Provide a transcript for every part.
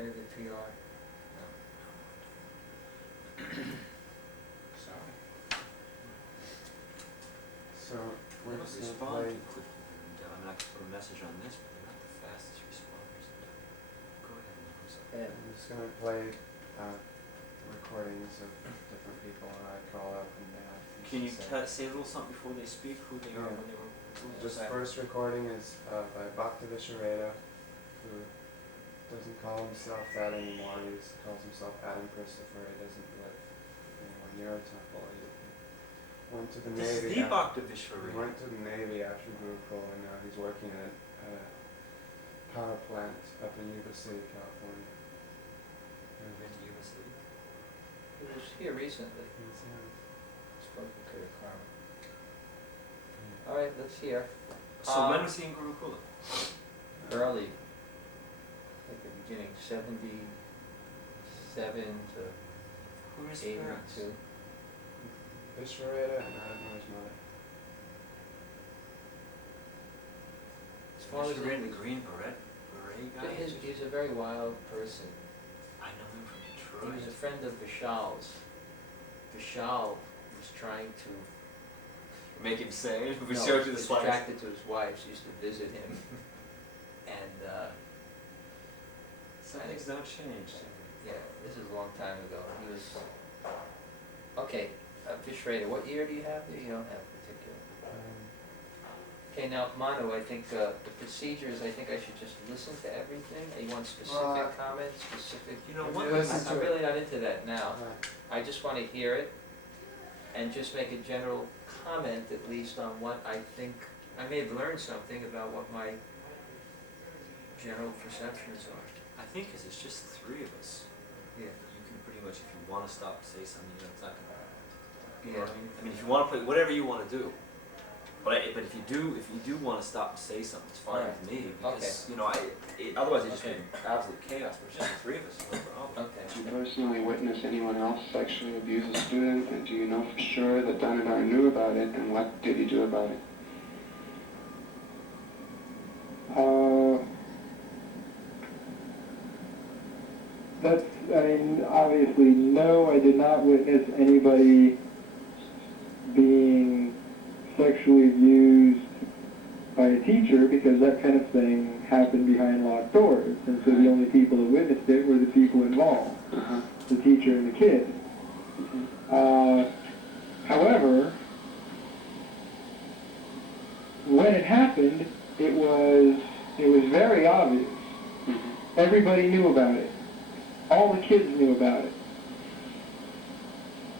head of the PR. No. Sorry. So we're They must just respond gonna play. too quickly. And, I mean, I could put a message on this, but they're not the fastest responders. Go ahead. I'm sorry. Yeah. I'm just gonna play recordings of different people I call up and they have things Can to you say. say a little something before they speak, who they are, Yeah. when they were? This first recording is by Bhakta Vishareda, who doesn't call himself that anymore. He just calls himself Adam Christopher. He doesn't live anywhere near a temple. He went to the This Navy. is the Bhakta He Vishareda. went to the Navy after Gurukul, and now he's working at a power plant up in Yuba City, California. Been to Yuba City? He was here recently. He's, Spoke to Kurt Karma. All right, let's hear. So when was he in Gurukula? Early, at the beginning, 77 to Who are his parents? 82. Vishareda, and I don't know his mother. As far as Vishareda, he the green beret guy? he's a very wild person. I know him from He Detroit. was a friend of Vishal's. Vishal was trying to Make him say, we no, showed you he the was slides. attracted to his wife. She used to visit him, and Some things don't change. yeah, this is a long time ago. He was okay. Vishreda, what year do you have there? You don't have particular. Okay, now Manu, I think the procedures. I think I should just listen to everything. You want specific comments, specific. You know, what- I'm really not into that now. Right. I just want to hear it and just make a general comment at least on what I think. I may have learned something about what my general perceptions are. I think 'cause it's just three of us. Yeah. You can pretty much, if you want to stop and say something, you know, it's not going to. You know Yeah. what I mean? I mean, if you want to play, whatever you want to do. But if you do want to stop and say something, it's fine Alright. with me because Okay. you know otherwise it just Okay. becomes absolute chaos. But it's just the three of us, no problem. Okay. Did you personally witness anyone else sexually abuse a student, and do you know for sure that Dhanurdhara knew about it, and what did he do about it? That's, I mean, obviously, no, I did not witness anybody being sexually abused by a teacher, because that kind of thing happened behind locked doors, and so the only people that witnessed it were the people involved, the teacher and the kid. However, when it happened, it was very obvious. Everybody knew about it. All the kids knew about it.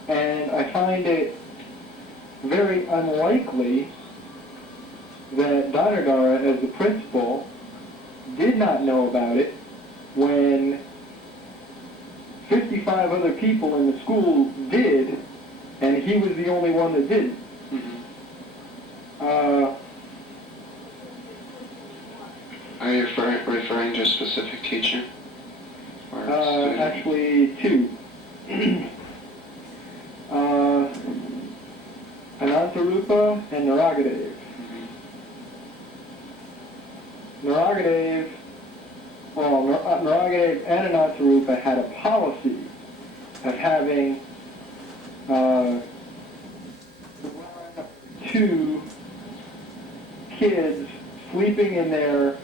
And I find it very unlikely that Dhanurdhara, as the principal, did not know about it when 55 other people in the school did, and he was the only one that didn't. Are you referring to a specific teacher? Or a student? Actually, two. Anantarupa and Naragadev. Naragadev and Anantarupa had a policy of having two kids sleeping in their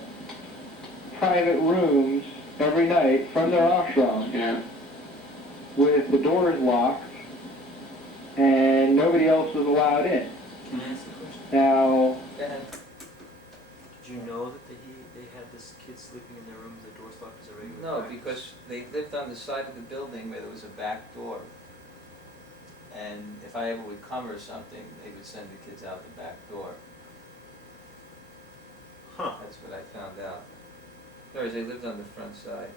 private rooms every night from their ashram, Yeah. with the doors locked, and nobody else was allowed in. Can I ask a question? Now, Go ahead. Did you know that they had this kid sleeping in their room with the doors locked as a regular No, practice? because they lived on the side of the building where there was a back door. And if I ever would come or something, they would send the kids out the back door. Huh. That's what I found out. In other words, they lived on the front side.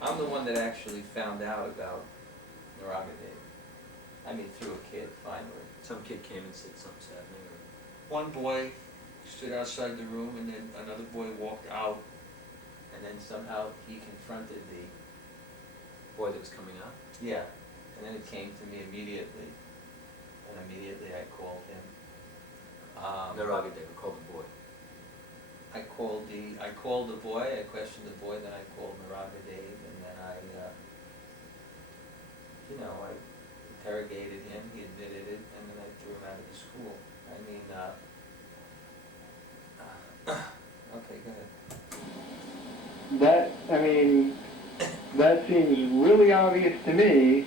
I'm the one that actually found out about Naragadev. I mean, through a kid, finally. Some kid came and said something's happening, or One boy stood outside the room, and then another boy walked out, and then somehow he confronted the, boy that was coming out. yeah, and then it came to me immediately, and immediately I called him. Naragadev, called the boy. I called the boy, I questioned the boy, then I called Moraga Dave, and then I interrogated him, he admitted it, and then I threw him out of the school. I mean, okay, go ahead. That seems really obvious to me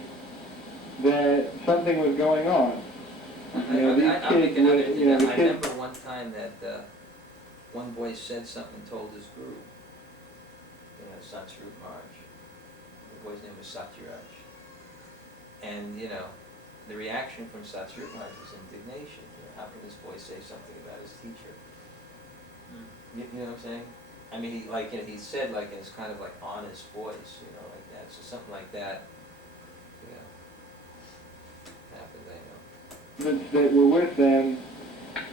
that something was going on. I remember one time that one boy said something and told his guru, Satsrup Maharaj. The boy's name was Satyaraj. And, the reaction from Satsrup Maharaj was indignation. How can this boy say something about his teacher? You know what I'm saying? I mean, he said in his kind of honest voice, like that. So something like that, happened, I know. That were with them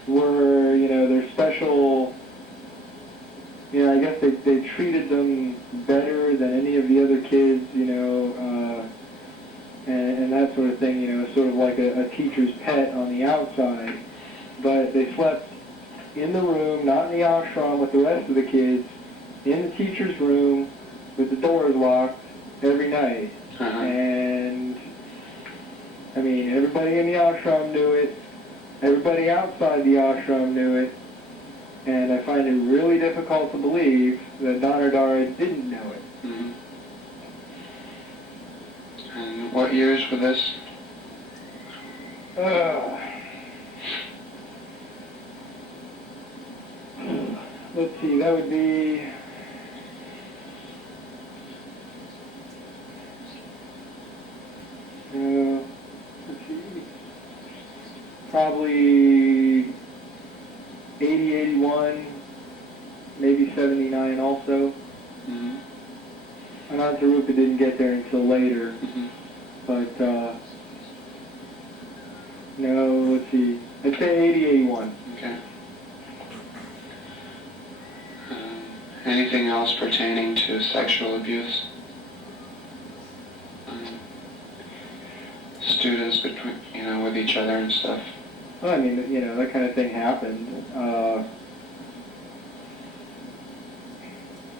were, their special, I guess they treated them better than any of the other kids, and that sort of thing, sort of like a teacher's pet on the outside. But they slept in the room, not in the ashram with the rest of the kids, in the teacher's room with the doors locked every night. And, everybody in the ashram knew it, everybody outside the ashram knew it, and I find it really difficult to believe that Dhanurdhara didn't know it. Mm-hmm. And what years were this? Let's see, that would be probably 80, 81, maybe 79 also. Mm-hmm. Anantarupa didn't get there until later, but no, let's see, I'd say 80, 81. Okay. Anything else pertaining to sexual abuse? Students between, with each other and stuff? Well, that kind of thing happened. I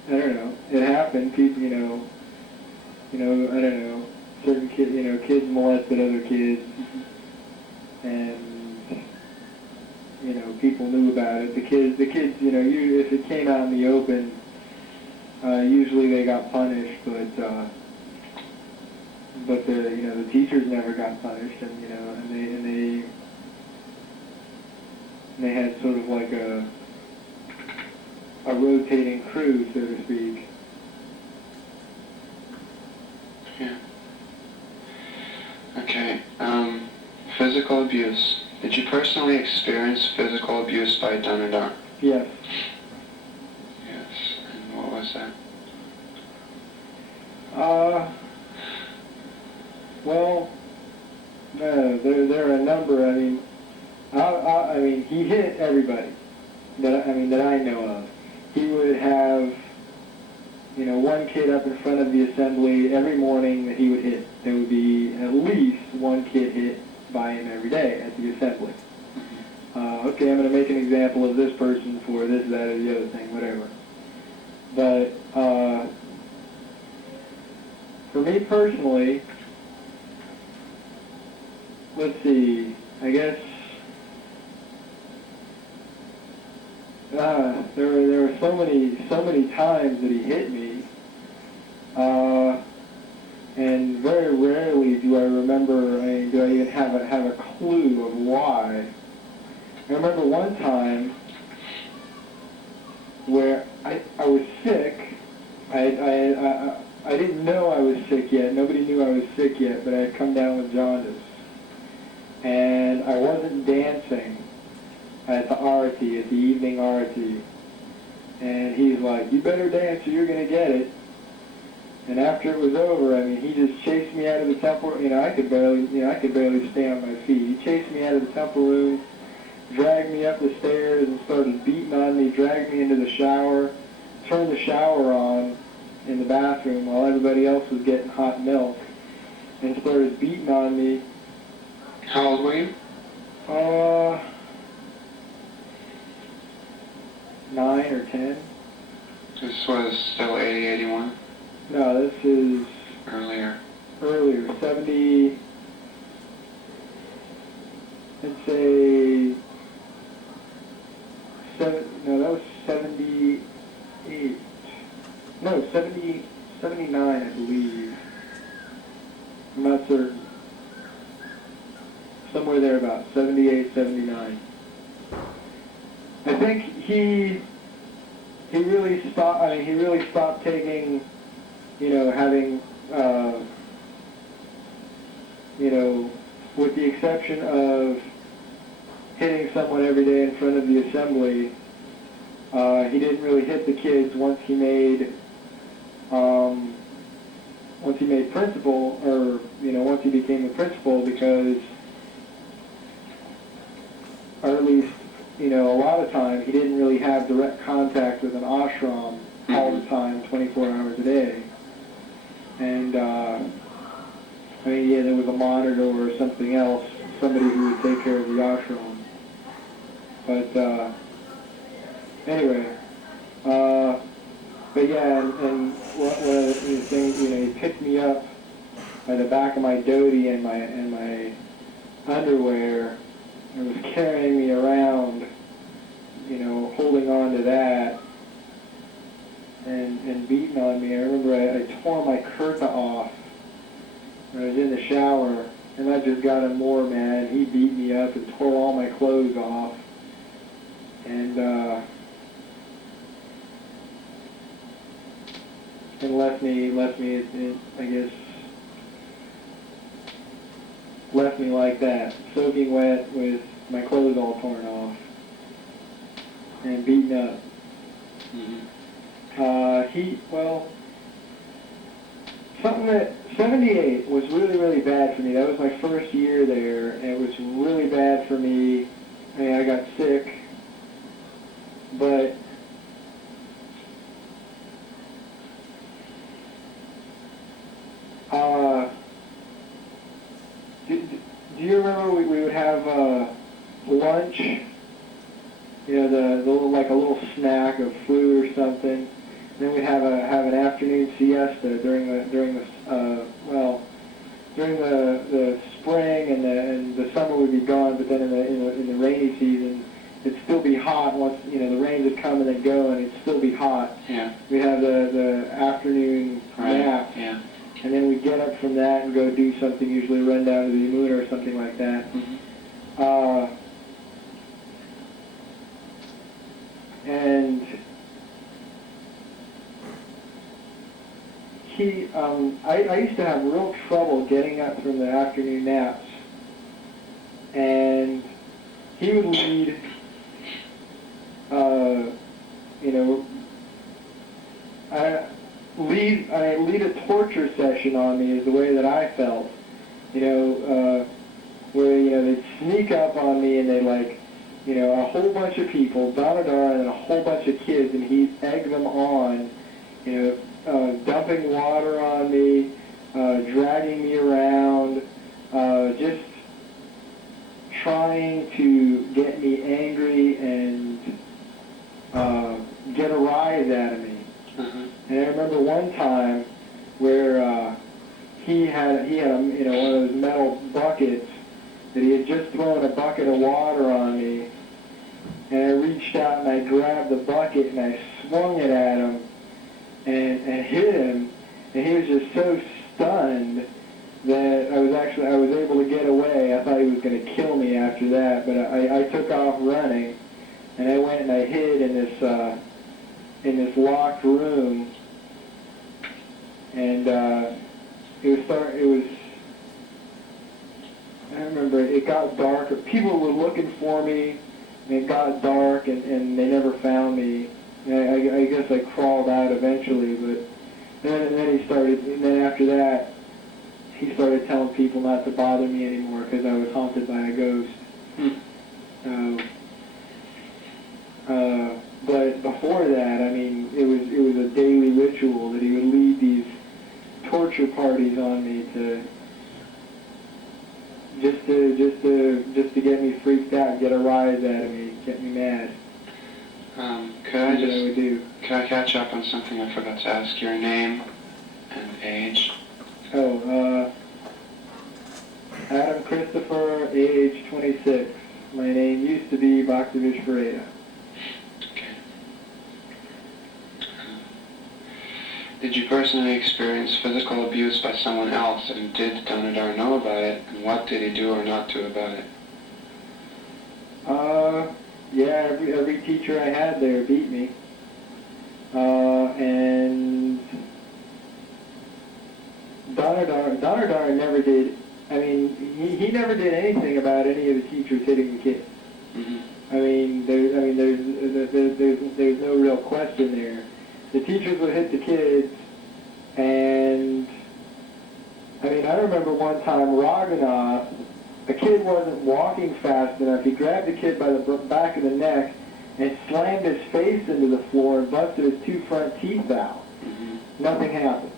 don't know. It happened. People, I don't know. Certain kids, kids molested other kids, and people knew about it. The kids, if it came out in the open, usually they got punished, but the teachers never got punished, and they had sort of like a rotating crew, so to speak. Yeah. Okay. Physical abuse. Did you personally experience physical abuse by Dhanurdhara? Yes. Yes. And what was that? Well, there are a number. He hit everybody that I know of. He would have, one kid up in front of the assembly every morning that he would hit. There would be at least one kid hit by him every day at the assembly. Okay, I'm going to make an example of this person for this, that, or the other thing, whatever. But for me personally, let's see, I guess there were so many times that he hit me, and very rarely do I remember, do I even have a clue of why. I remember one time where I was sick. I didn't know I was sick yet. Nobody knew I was sick yet, but I had come down with jaundice. And I wasn't dancing at the arati, at the evening arati. And he's like, "You better dance or you're going to get it." And after it was over, he just chased me out of the temple. I could barely stay on my feet. He chased me out of the temple room, dragged me up the stairs and started beating on me, dragged me into the shower, turned the shower on in the bathroom while everybody else was getting hot milk, and started beating on me. How old were you? 9 or 10. This was still 80, 81? No, this is Earlier. earlier, 70, I'd say, no, that was 78. No, 79, I believe. I'm not certain. Somewhere there about 78, 79. I think he really stopped. I mean, he really stopped taking, having, with the exception of hitting someone every day in front of the assembly. He didn't really hit the kids once he made principal, or once he became a principal, because, or at least, a lot of times he didn't really have direct contact with an ashram all the time, 24 hours a day. And, there was a monitor or something else, somebody who would take care of the ashram. But, anyway, but yeah, and one of the things, he picked me up by the back of my dhoti and my underwear, and was carrying me around, holding on to that, and beating on me. I remember I tore my kurta off when I was in the shower, and I just got him more mad. He beat me up and tore all my clothes off, and left me, I guess, left me like that, soaking wet with my clothes all torn off and beaten up. Something that 78 was really, really bad for me. That was my first year there, and it was really bad for me. I mean, I got sick, but do you remember we would have lunch? The like a little snack of fruit or something. Then we'd have an afternoon siesta during the spring, and the summer would be gone. But then in the rainy season, it'd still be hot. Once the rains would come and they'd go, and it'd still be hot. Yeah. We'd have the afternoon nap. Yeah. And then we'd get up from that and go do something, usually run down to the Yamuna or something like that. And I used to have real trouble getting up from the afternoon naps. And he would lead, lead a torture session on me is the way that I felt. Where, they'd sneak up on me and they'd a whole bunch of people, Dhanurdhara, and a whole bunch of kids, and he'd egg them on, dumping water on me, dragging me around, just trying to get me angry and get a rise out of me. And I remember one time where he had one of those metal buckets that he had just thrown a bucket of water on me, and I reached out and I grabbed the bucket and I swung it at him and hit him, and he was just so stunned that I was able to get away. I thought he was going to kill me after that, but I took off running, and I went and I hid in this locked room, and I remember it got dark. People were looking for me, and it got dark, and they never found me. And I guess I crawled out eventually, but then after that, he started telling people not to bother me anymore because I was haunted by a ghost. But before that, I mean, it was a daily ritual that he would lead these torture parties on me just to get me freaked out, get a rise out of me, get me mad. Could I that I would do. could I catch up on something I forgot to ask? Your name and age. Oh, Adam Christopher, age 26. My name used to be Bhaktivinoda Fareda. Okay. Did you personally experience physical abuse by someone else, and did Dhanurdhara know about it, and what did he do or not do about it? Yeah, every teacher I had there beat me. And Dhanurdhara never did, I mean, he never did anything about any of the teachers hitting the kids. Mm-hmm. There's no real question there. The teachers would hit the kids, and I mean, I remember one time Raghunath, a kid wasn't walking fast enough. He grabbed the kid by the back of the neck and slammed his face into the floor and busted his 2 front teeth out. Mm-hmm. Nothing happened.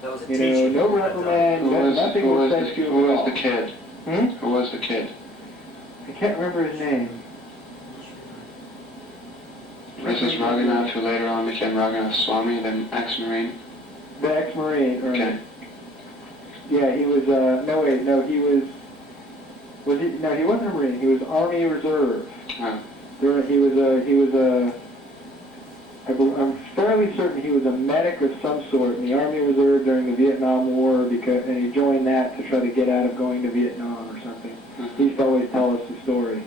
That was a You teacher. know, no reprimand, nothing was said to him Who at was all. the kid? Hmm? Who was the kid? I can't remember his name. This is Raghunath, who later on became Raghunath Swami, the ex-Marine. The ex-Marine, right? Okay. Yeah, he was, no, he wasn't a Marine, he was Army Reserve. Oh. I'm fairly certain he was a medic of some sort in the Army Reserve during the Vietnam War, and he joined that to try to get out of going to Vietnam or something. He used to always tell us the story.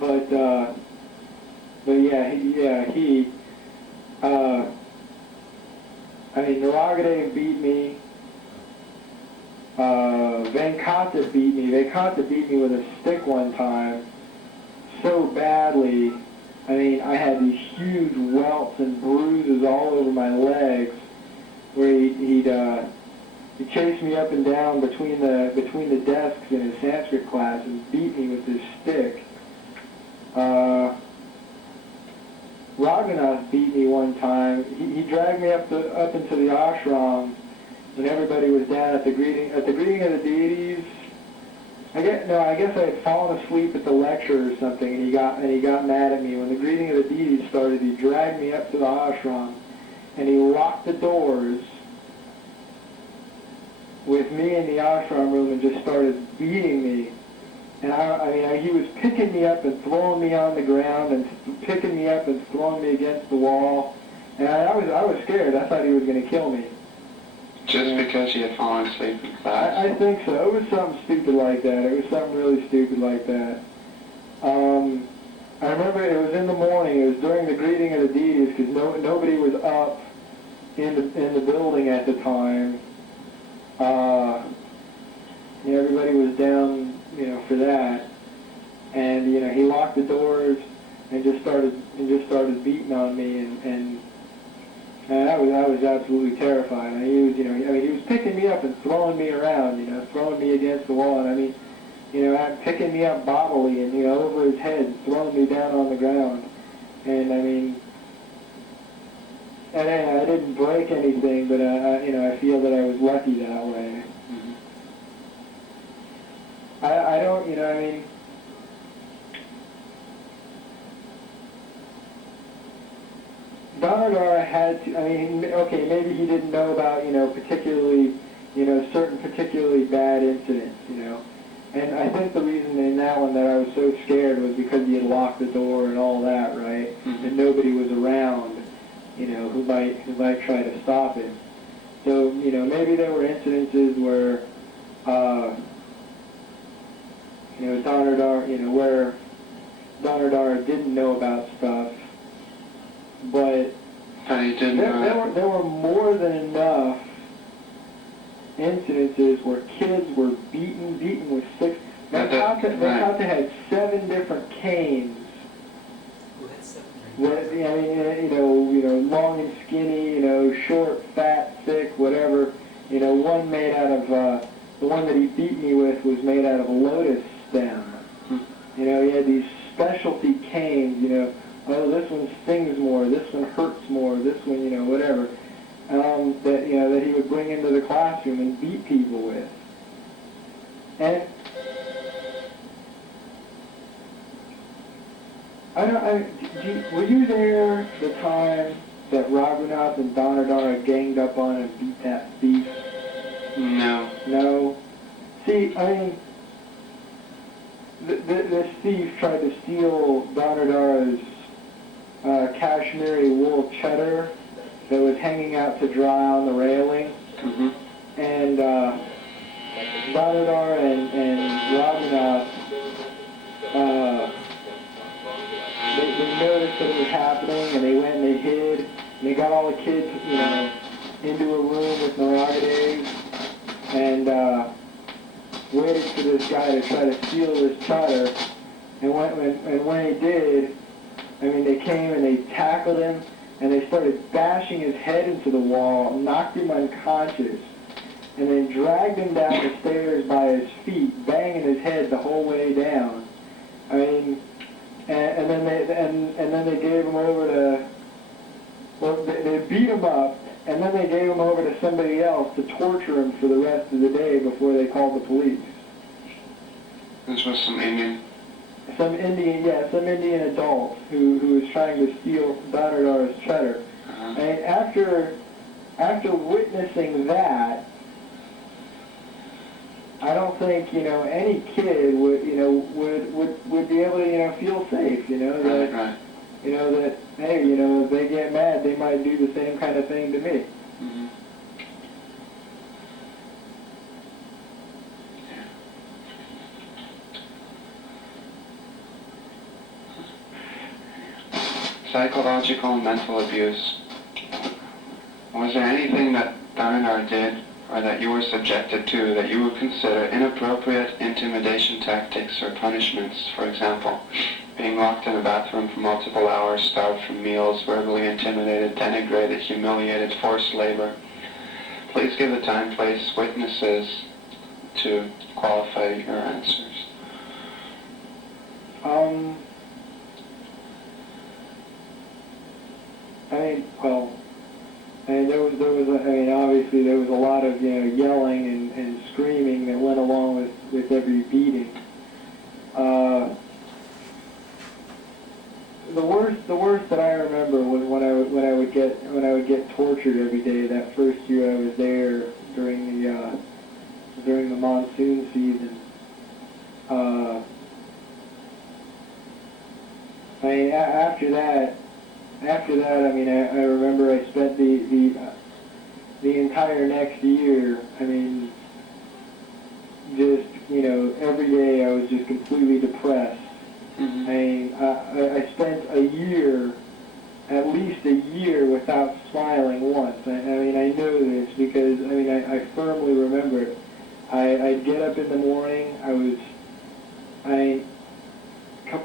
But I mean, Naragadev beat me. Venkata beat me. Venkata beat me with a stick one time so badly. I mean, I had these huge welts and bruises all over my legs where he'd chase me up and down between the desks in his Sanskrit class and beat me with this stick. Raghunath beat me one time. He dragged me up into the ashram when everybody was down at the greeting of the deities. I guess I had fallen asleep at the lecture or something, and he got mad at me. When the greeting of the deities started, he dragged me up to the ashram, and he locked the doors with me in the ashram room and just started beating me. And he was picking me up and throwing me on the ground and picking me up and throwing me against the wall. And I was scared. I thought he was going to kill me. Just because you had fallen asleep in class? I think so. It was something stupid like that. It was something really stupid like that. I remember it was in the morning. It was during the greeting of the deities because nobody was up in the building at the time. Everybody was down, for that. And he locked the doors and just started beating on me, and I was absolutely terrified. And he was picking me up and throwing me around, throwing me against the wall, and picking me up bodily and over his head, and throwing me down on the ground. And I didn't break anything, but I feel that I was lucky that way. Mm-hmm. I don't, Dhanurdhara had to, okay, maybe he didn't know about, particularly, certain particularly bad incidents, And I think the reason in that one that I was so scared was because he had locked the door and all that, right? Mm-hmm. And nobody was around, who might try to stop him. So, maybe there were incidences where, Dhanurdhara, where Dhanurdhara didn't know about stuff, but He didn't there were more than enough incidences where kids were beaten with six. Venkata had 7 different canes. Who had 7 With, long and skinny, short, fat, thick, whatever. One made out of, the one that he beat me with was made out of a lotus stem. He had these specialty canes, oh, this one stings more, this one hurts more, this one, whatever, that he would bring into the classroom and beat people with. And Were you there the time that Raghunath and Dhanurdhara ganged up on and beat that thief? No. No. See, I mean, this thief tried to steal Dhanurdhara's cashmere wool cheddar that was hanging out to dry on the railing. Mm-hmm. And Dhanurdhara and Raghunath, they noticed that it was happening, and they went and they hid, and they got all the kids, into a room with Naragadev, and waited for this guy to try to steal this cheddar. And when he did, I mean, they came and they tackled him, and they started bashing his head into the wall, knocked him unconscious, and then dragged him down the stairs by his feet, banging his head the whole way down. I mean, and then they gave him over to, well, they beat him up, and then they gave him over to somebody else to torture him for the rest of the day before they called the police. This was some Indian. Some Indian adult who was trying to steal Dhanurdhara's cheddar. Uh-huh. And after witnessing that, I don't think, any kid would be able to, feel safe, that, Right. that, hey, if they get mad, they might do the same kind of thing to me. Mm-hmm. Psychological and mental abuse. Was there anything that Dhanurdhara did or that you were subjected to that you would consider inappropriate intimidation tactics or punishments? For example, being locked in a bathroom for multiple hours, starved from meals, verbally intimidated, denigrated, humiliated, forced labor. Please give the time, place, witnesses to qualify your answers. Obviously there was a lot of, yelling and screaming that went along with every beating. The worst that I remember was when I would get tortured every day. That first year I was there during the monsoon season. After that, I remember I spent the entire next year, just, every day I was just completely depressed. Mm-hmm. I spent at least a year without smiling once. I know this because, I firmly remember it. I'd get up in the morning,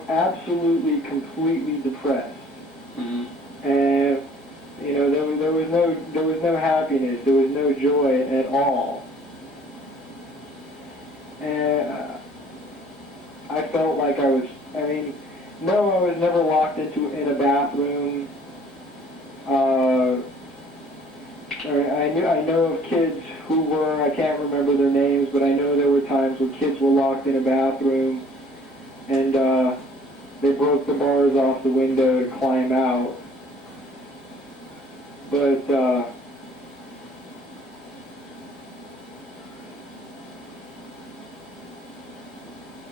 absolutely, completely depressed. Mm-hmm. And, there was no happiness, there was no joy at all. And I felt like I was never locked in a bathroom. I know of kids who were, I can't remember their names, but I know there were times when kids were locked in a bathroom and they broke the bars off the window to climb out. But I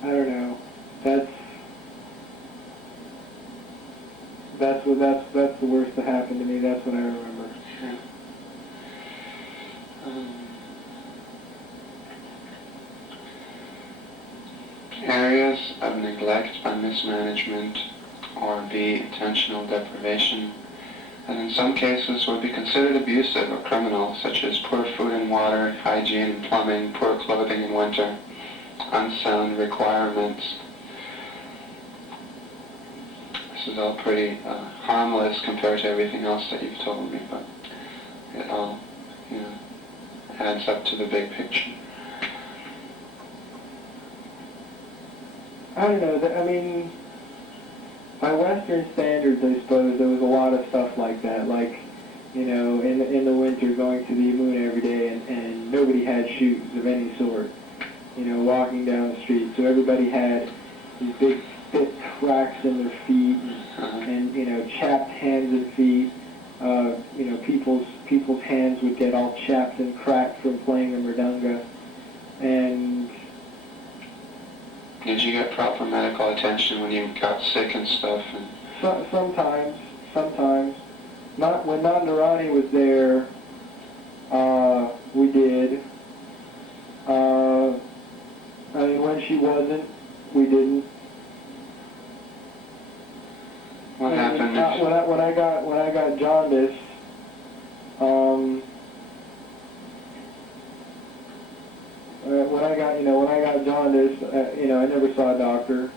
don't know. That's the worst that happened to me. That's what I remember. Yeah. Areas of neglect by mismanagement or B, intentional deprivation, and in some cases would be considered abusive or criminal, such as poor food and water, hygiene and plumbing, poor clothing in winter, unsound requirements. This is all pretty harmless compared to everything else that you've told me, but it all, adds up to the big picture. I don't know. By Western standards, I suppose there was a lot of stuff like that. Like, in the winter, going to the Yamuna every day, and nobody had shoes of any sort. Walking down the street, so everybody had these big thick cracks in their feet and feet. People's hands would get all chapped and cracked from playing the mridanga. And did you get proper medical attention when you got sick and stuff? And sometimes. Not when Dhanurdhara was there. We did. When she wasn't, we didn't. what happened? When I got jaundice, when I got jaundice, I never saw a doctor.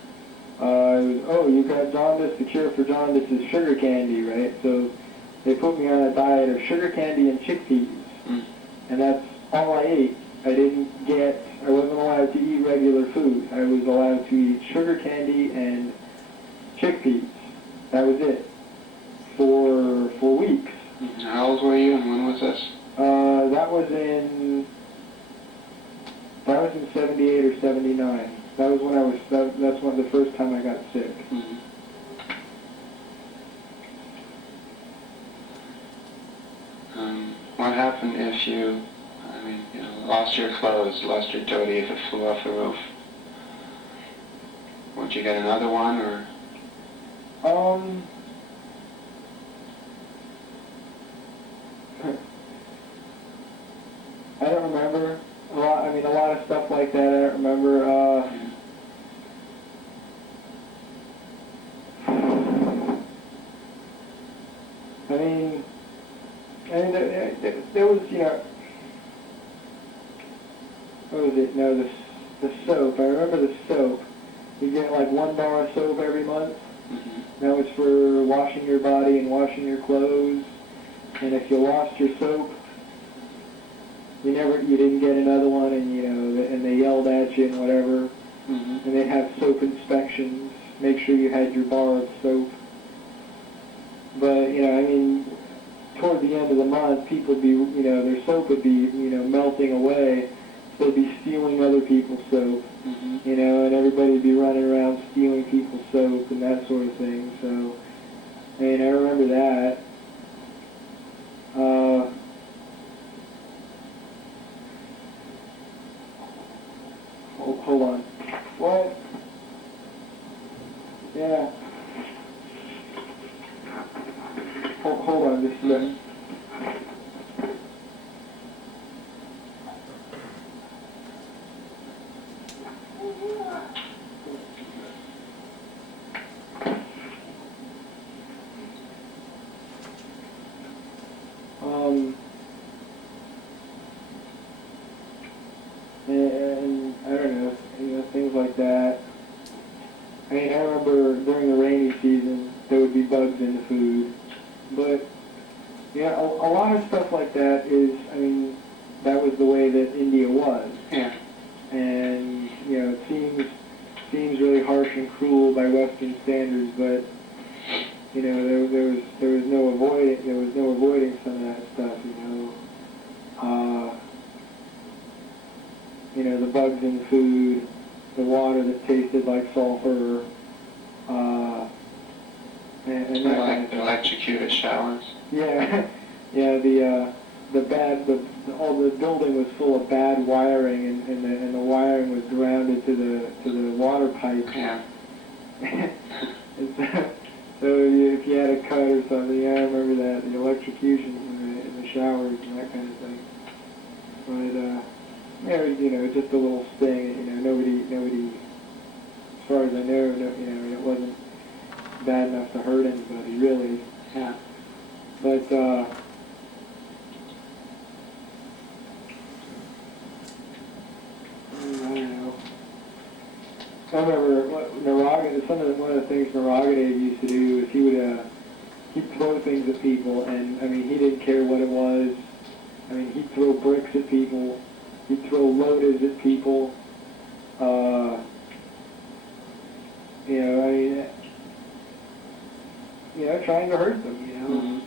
It was, you got jaundice. The cure for jaundice is sugar candy, right? So they put me on a diet of sugar candy and chickpeas, and that's all I ate. I wasn't allowed to eat regular food. I was allowed to eat sugar candy and chickpeas. That was it for weeks. How old were you, and when was this? That was in 78 or 79. That was when that's when the first time I got sick. What happened if you, lost your clothes, lost your dhoti, if it flew off the roof? Would you get another one, or? I don't remember a lot. A lot of stuff like that. I don't remember. There was, what was it? No, the soap. I remember the soap. You get like 1 bar of soap every month. That was for washing your body and washing your clothes. And if you lost your soap, you didn't get another one, and they yelled at you and whatever. And they'd have soap inspections, make sure you had your bar of soap. But toward the end of the month, people would be, their soap would be, melting away. So they'd be stealing other people's soap, and everybody would be running around stealing people's soap and that sort of thing. So, I remember that. Hold on. What? Yeah. Hold on just a second. And I don't know, things like that. I remember during the rainy season, there would be bugs in the food. But, a lot of stuff like that is, that was the way that India was. Yeah. And, it seems really harsh and cruel by Western standards, but, there was no avoiding some of that stuff, the bugs in the food, the water that tasted like sulfur, and that kind of stuff. Electrocuted showers. Yeah, the building was full of bad wiring, and the wiring was grounded to the water pipe. Yeah. So if you had a cut or something, I remember that, the electrocution in the showers and that kind of thing. But it was just a little sting. Nobody, as far as I know, it wasn't bad enough to hurt anybody, really. Yeah. But I don't know. I remember one of the things Naragadev used to do is he'd throw things at people, and he didn't care what it was. He'd throw bricks at people. He'd throw lotus at people. Trying to hurt them,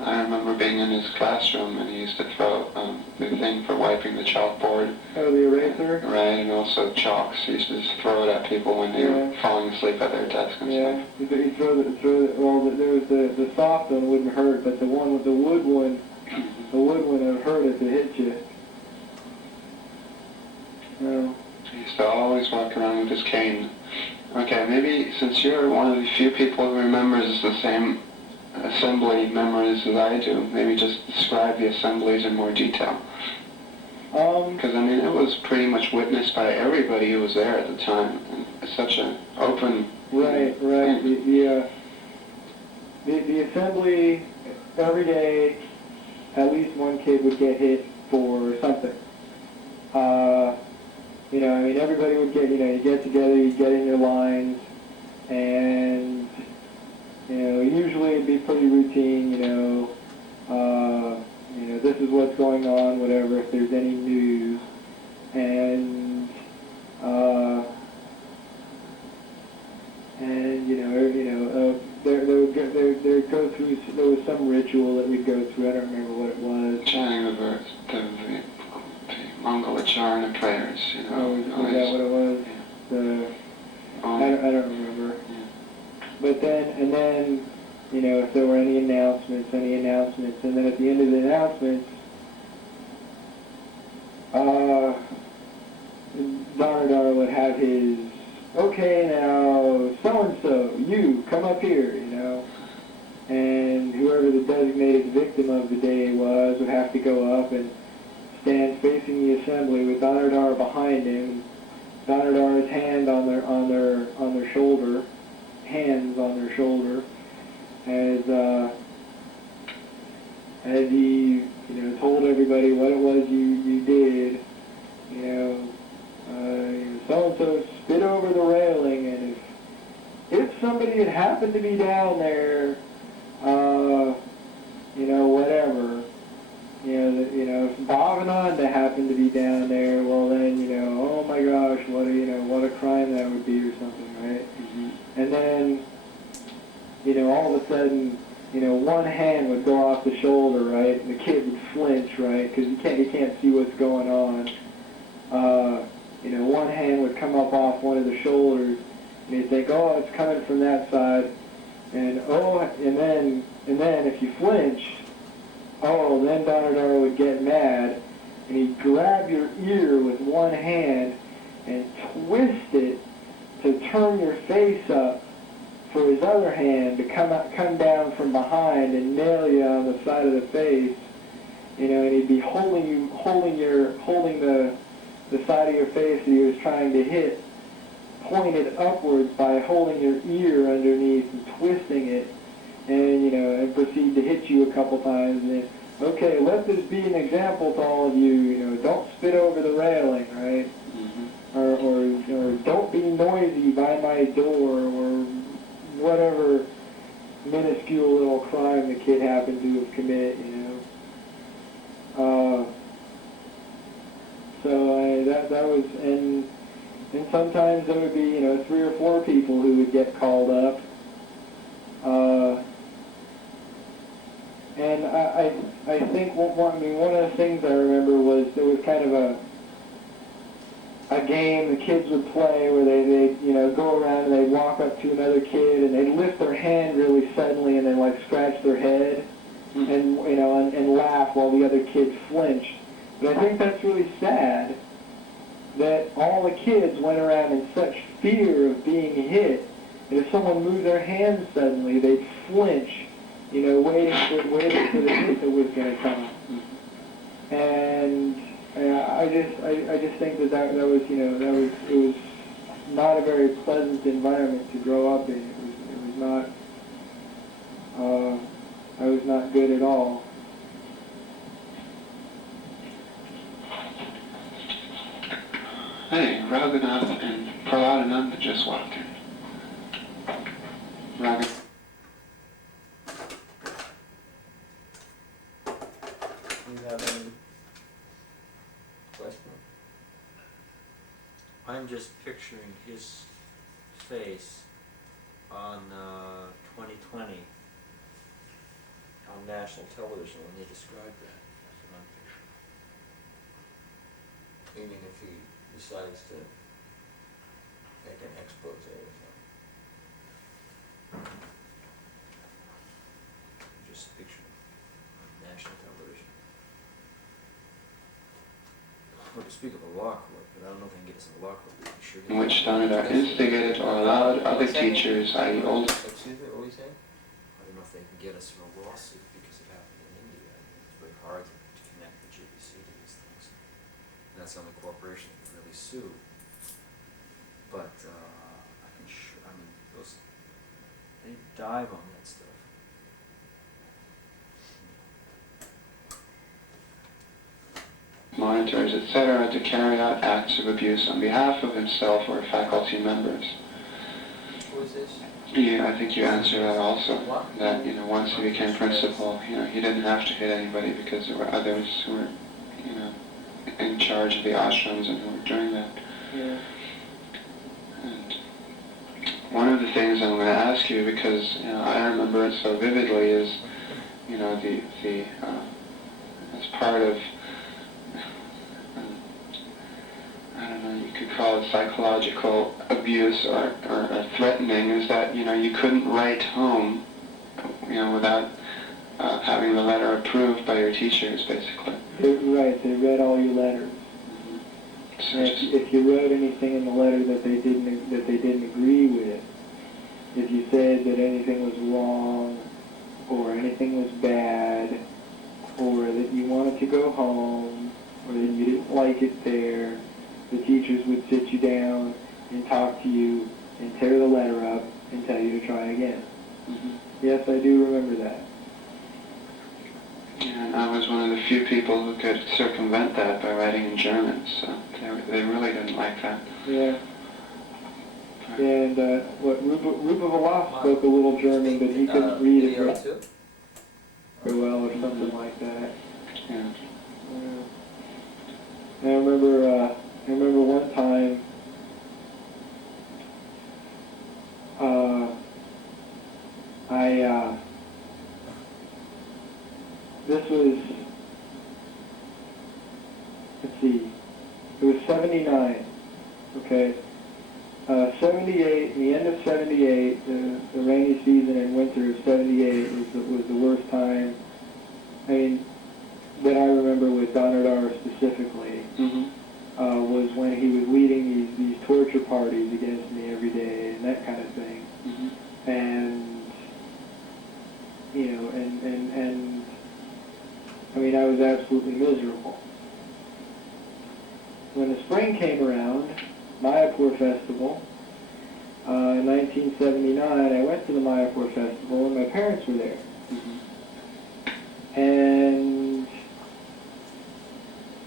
I remember being in in his classroom, and he used to throw the thing for wiping the chalkboard. Oh, the eraser? Right, and also chalks. He used to just throw it at people when they were falling asleep at their desk and Yeah, stuff. you throw the, well, there was the soft one wouldn't hurt, but the one with the wood one would hurt if it hit you. No. He used to always walk around with his cane. Okay, maybe since you're one of the few people who remembers the same assembly memories as I do, maybe just describe the assemblies in more detail. Because, I mean, it was pretty much witnessed by everybody who was there at the time. And it's such an open... Right. The assembly, every day, at least one kid would get hit for something. You know, I mean, everybody would get, you know, you get together, you get in your lines, and, you know, usually it'd be pretty routine, you know, this is what's going on, whatever, if there's any news, and there'd go through, there was some ritual that we'd go through, I don't remember what it was. Chanting the verse, the Mangalacharana prayers, you know. Oh, is that what it was? I don't remember. Yeah. But then, you know, if there were any announcements, and then at the end of the announcements, Dhanurdhara would have his, okay, now, so-and-so, you, come up here, you know. And whoever the designated victim of the day was would have to go up and stand facing the assembly with Dhanurdhara behind him, Dhanurdhara's hand on their shoulder, hands on their shoulder, as he, you know, told everybody what it was you did, you know, so-and-so spit over the railing, and if somebody had happened to be down there, you know, whatever, if Bhavananda happened to be down there, well then, you know, oh my gosh, what a crime that would be or something, right? Mm-hmm. And then, you know, all of a sudden, you know, one hand would go off the shoulder, right? And the kid would flinch, right? Because you can't see what's going on. You know, one hand would come up off one of the shoulders, and you'd think, oh, it's coming from that side. And then if you flinched, then Dhanurdhara would get mad, and he'd grab your ear with one hand and twist it to turn your face up for his other hand to come down from behind and nail you on the side of the face, you know, and he'd be holding the side of your face that he was trying to hit, pointed upwards by holding your ear underneath and twisting it, and, you know, and proceed to hit you a couple times, and then, okay, let this be an example to all of you, you know, don't spit over the railing, right? Mm-hmm. Or don't be noisy by my door, or whatever minuscule little crime the kid happened to have commit, you know. That was, and sometimes there would be, you know, 3 or 4 people who would get called up. And I think one of the things I remember was there was kind of a game the kids would play where they'd you know, go around and they'd walk up to another kid and they'd lift their hand really suddenly and then like scratch their head and, you know, and laugh while the other kid flinched. But I think that's really sad that all the kids went around in such fear of being hit, and if someone moved their hand suddenly, they'd flinch, you know, waiting for the hit that was going to come. And I just think that was, you know, it was not a very pleasant environment to grow up in. I was not good at all. Hey, Raghunath and Praladananda just walked in. Raghunath. Do you have any questions? I'm just picturing his face on 2020 on national television when they described that. That's what I'm thinking. Meaning if he decides to make an expose or something. Just picture national television. Or to speak of a law court, but I don't know if they can get us in a law court, but we sure In which Dhanurdhara instigated or allowed other teachers, i.e. older. Excuse me, what were you saying? I don't know if they can get us in a lawsuit because it happened in India. It's very hard to connect the GBC to these things. And that's the only corporation that can really sue. But I can I mean, they dive on that stuff. Monitors, etc., to carry out acts of abuse on behalf of himself or faculty members. Who is this? Yeah, I think you answered that also. What? That, once he became principal, he didn't have to hit anybody because there were others who were, in charge of the ashrams and who were doing that. Yeah. And one of the things I'm going to ask you, because I remember it so vividly, is the as part of, I don't know, you could call it psychological abuse or threatening, is that you couldn't write home without having the letter approved by your teachers, basically. Right, they read all your letters. So And if you wrote anything in the letter that they didn't agree with, if you said that anything was wrong, or anything was bad, or that you wanted to go home, or that you didn't like it there, the teachers would sit you down and talk to you and tear the letter up and tell you to try again. Mhm. Yes, I do remember that. And I was one of the few people who could circumvent that by writing in German, so they really didn't like that. Yeah. And Rupa Vallaf spoke a little German, but he couldn't read it Video too? very well or something like that. Yeah. And I remember one time, this was, let's see, it was 79, okay? 78, in the end of 78, the rainy season and winter of 78 was the worst time, that I remember with Dhanurdhara specifically, Mm-hmm. was when he was leading these torture parties against me every day and that kind of thing. Mm-hmm. And, I was absolutely miserable. When the spring came around, Mayapur Festival, in 1979, I went to the Mayapur Festival and my parents were there. Mm-hmm. And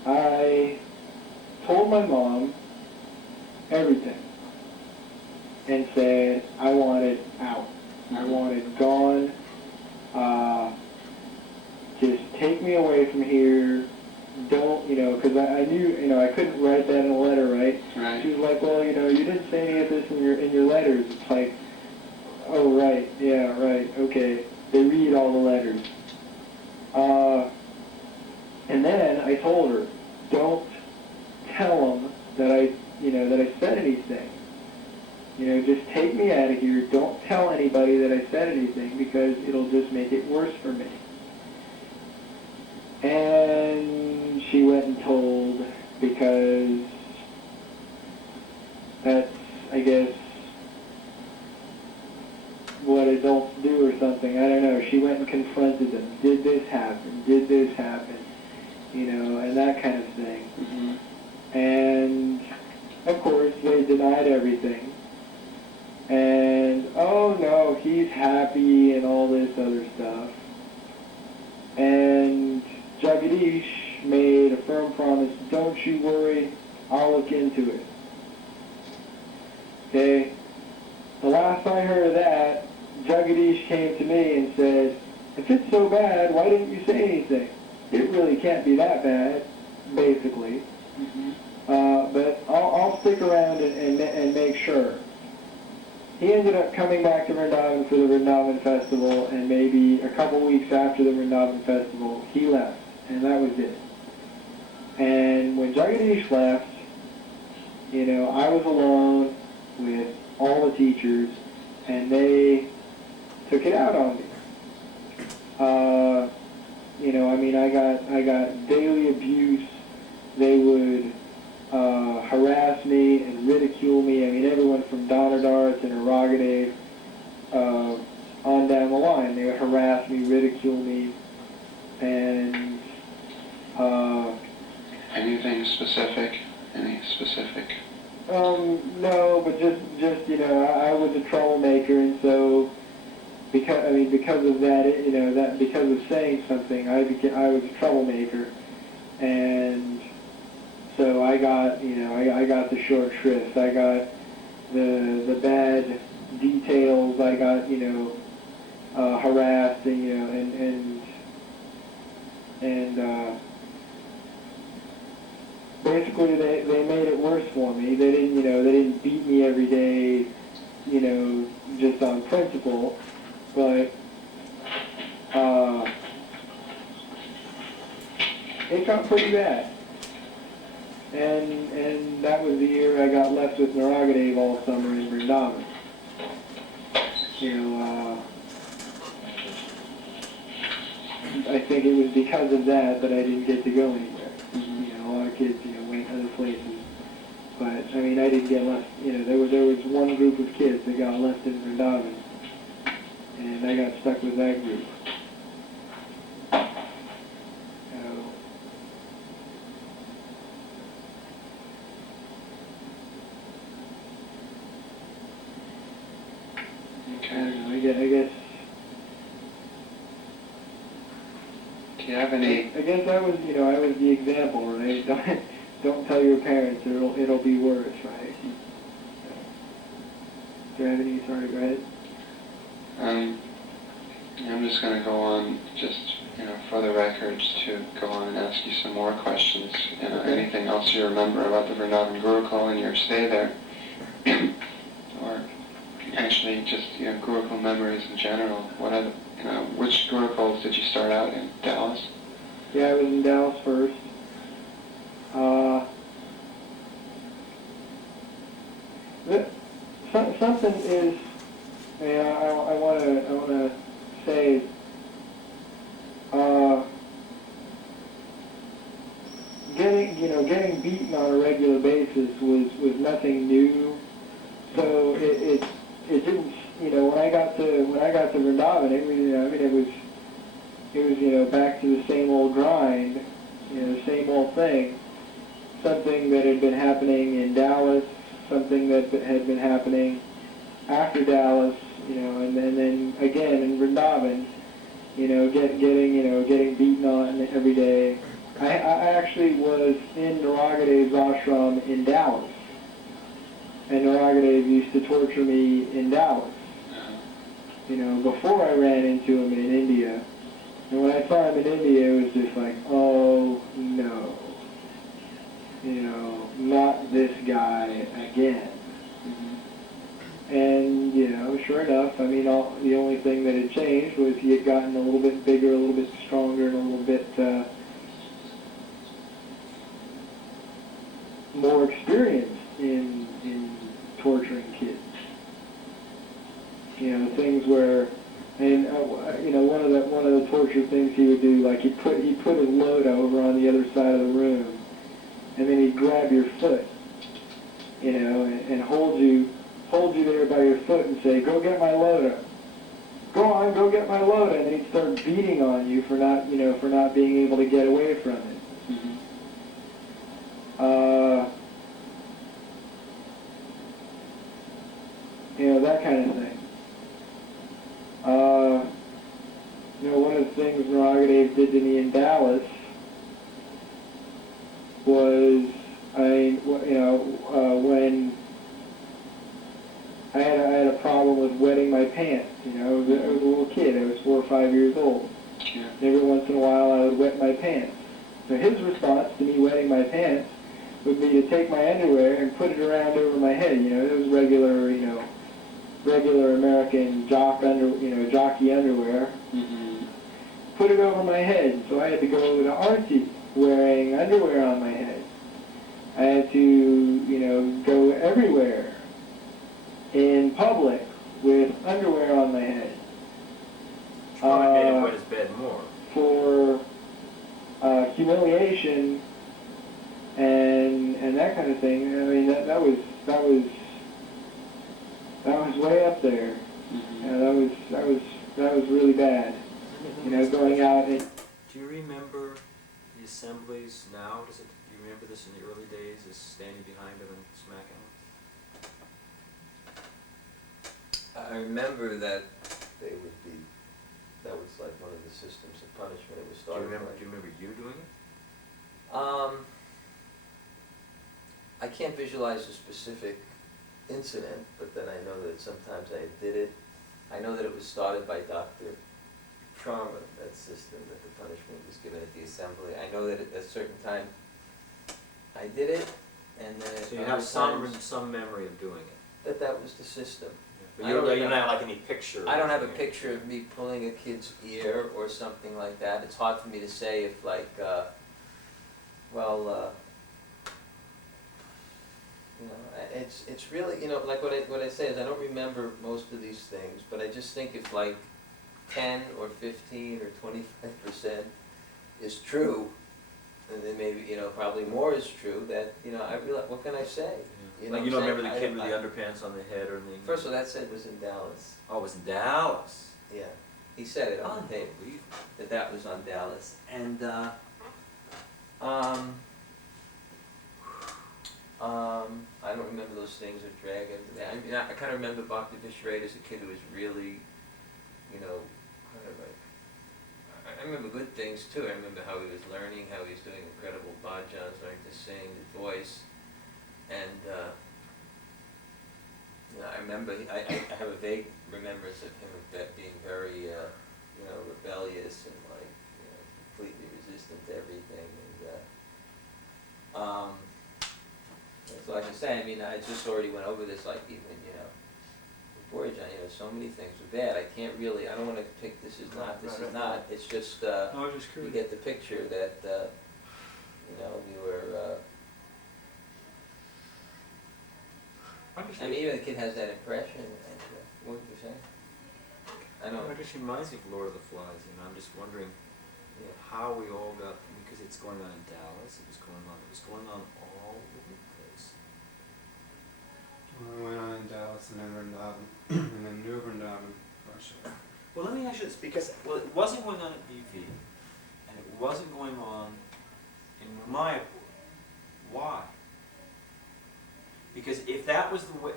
I told my mom everything and said I wanted out. I wanted gone. Just take me away from here. Don't, because I knew, I couldn't write that in a letter, right? Right. She was like, well, you didn't say any of this in your letters. It's like, oh, right, yeah, right, okay. They read all the letters. And then I told her, don't tell them that I said anything. Just take me out of here. Don't tell anybody that I said anything because it'll just make it worse for me. And she went and told because that's, I guess, what adults do or something. I don't know. She went and confronted them. Did this happen? Did this happen? And that kind of thing. Mm-hmm. And, of course, they denied everything. And, oh no, he's happy and all this other stuff. And Jagadish made a firm promise, don't you worry, I'll look into it. Okay? The last I heard of that, Jagadish came to me and said, if it's so bad, why didn't you say anything? It really can't be that bad, basically. Mm-hmm. But I'll stick around and make sure. he ended up coming back to Vrindavan for the Vrindavan Festival, and maybe a couple weeks after the Vrindavan Festival, he left, and that was it. And when Jagadish left, you know, I was alone with all the teachers, and they took it out on me. You know, I mean, I got daily abuse. They would harass me and ridicule me. I mean, everyone from Dhanurdhara to Naragadev on down the line. They would harass me, ridicule me, and Anything specific? Any specific? No, but just you know, I was a troublemaker, and so because of that, you know, that because of saying something, I was a troublemaker, and so I got, you know, I got the short shrift. I got the bad details. I got, you know, harassed, and you know, and basically they made it worse for me. They didn't, you know, they didn't beat me every day, you know, just on principle, but it got pretty bad. And that was the year I got left with Naragadev all summer in Vrindavan. You know, I think it was because of that I didn't get to go anywhere. You know, a lot of kids, you know, went other places. But, I mean, I didn't get left, you know, there was one group of kids that got left in Vrindavan, and I got stuck with that group. I don't know, I guess. Do you have any? I guess I was, you know, I was the example, right? Don't tell your parents, or it'll be worse, right? Do you have any? Sorry, go ahead. I'm just going to go on, just, you know, for the records, to go on and ask you some more questions. You know, Okay. Anything else you remember about the Vrindavan Gurukul and your stay there? Or actually just, you know, Gurukul memories in general. What are the, you know, which Gurukuls did you start out in? Dallas? Yeah, I was in Dallas first. Something is, I mean, I want to say, getting beaten on a regular basis was nothing new. So it didn't, you know, when I got to Vrindavan, it was, you know, I mean, it was, you know, back to the same old grind, you know, the same old thing. Something that had been happening in Dallas, something that had been happening after Dallas, you know, and then again in Vrindavan, you know, getting beaten on every day. I actually was in Naragadev's ashram in Dallas, and Naragadev used to torture me in Dallas, you know, before I ran into him in India. And when I saw him in India, it was just like, oh no, you know, not this guy again. And, you know, sure enough, I mean, the only thing that had changed was he had gotten a little bit bigger, a little bit stronger, and a little bit more experienced in torturing kids. You know, things where, and you know, one of the torture things he would do, like he'd put his load over on the other side of the room, and then he'd grab your foot, you know, and hold you there by your foot and say, "Go get my load up. Go on, go get my load," and then he'd start beating on you for not being able to get away from it. You know, that kind of thing. You know, one of the things Naragadev did to me in Dallas was, when I had a problem with wetting my pants. You know, I was a little kid. I was 4 or 5 years old. Yeah. And every once in a while, I would wet my pants. So his response to me wetting my pants would be to take my underwear and put it around over my head. You know, it was regular, you know, regular American jockey underwear, Mm-hmm. put it over my head. So I had to go to Artsy wearing underwear on my head. I had to, go everywhere in public with underwear on my head. Probably made him wet his bed more. For humiliation and that kind of thing. I mean, that was way up there. Mm-hmm. That was really bad. Going out and Do you remember the assemblies now? Do you remember this in the early days, is standing behind him and smacking him? I remember that they would be, that was like one of the systems of punishment. It was Do you started remember, like. do you remember you doing it? I can't visualize a specific incident, but then I know that sometimes I did it. I know that it was started by Dr. Trauma, that system, that the punishment was given at the assembly. I know that at a certain time I did it, and then at So you other have times some memory of doing it. that was the system. But I you don't don't remember- have like any picture. I don't have a of it. picture of me pulling a kid's ear or something like that. It's hard for me to say if it's really, like what I say is I don't remember most of these things, but I just think if like 10 or 15 or 25% is true, and then maybe, probably more is true, that, I realize, what can I say? Yeah. know Like what you don't I'm remember the saying? kid with the underpants on the head or anything? First of all, that said was in Dallas. Oh, it was in Dallas. Yeah, he said it on the tape. Unbelievable. That was on Dallas, and I don't remember those things of dragon. I mean, I kind of remember Bhakti Vishrade as a kid who was really, kind of like. I remember good things too. I remember how he was learning, how he was doing incredible bhajans, learning to sing, his voice, and I remember I have a vague remembrance of him being very rebellious and like completely resistant to everything. And so like I say, I mean, I just already went over this, like even with Borjan, so many things were bad. I don't want to pick this is not, this is not. It's just I was just you curious. get the picture that we were. I mean, even the kid has that impression. And, what did you say? I know. It just reminds me of Lord of the Flies, and I'm just wondering how we all got, because it's going on in Dallas, it was going on all over the place. Well, I went on in Dallas and then Vrindavan, and then New Vrindavan, Russia. Well, let me ask you this, because, it wasn't going on at BV, and it wasn't going on in Mayapur. Why? Because if that was the way,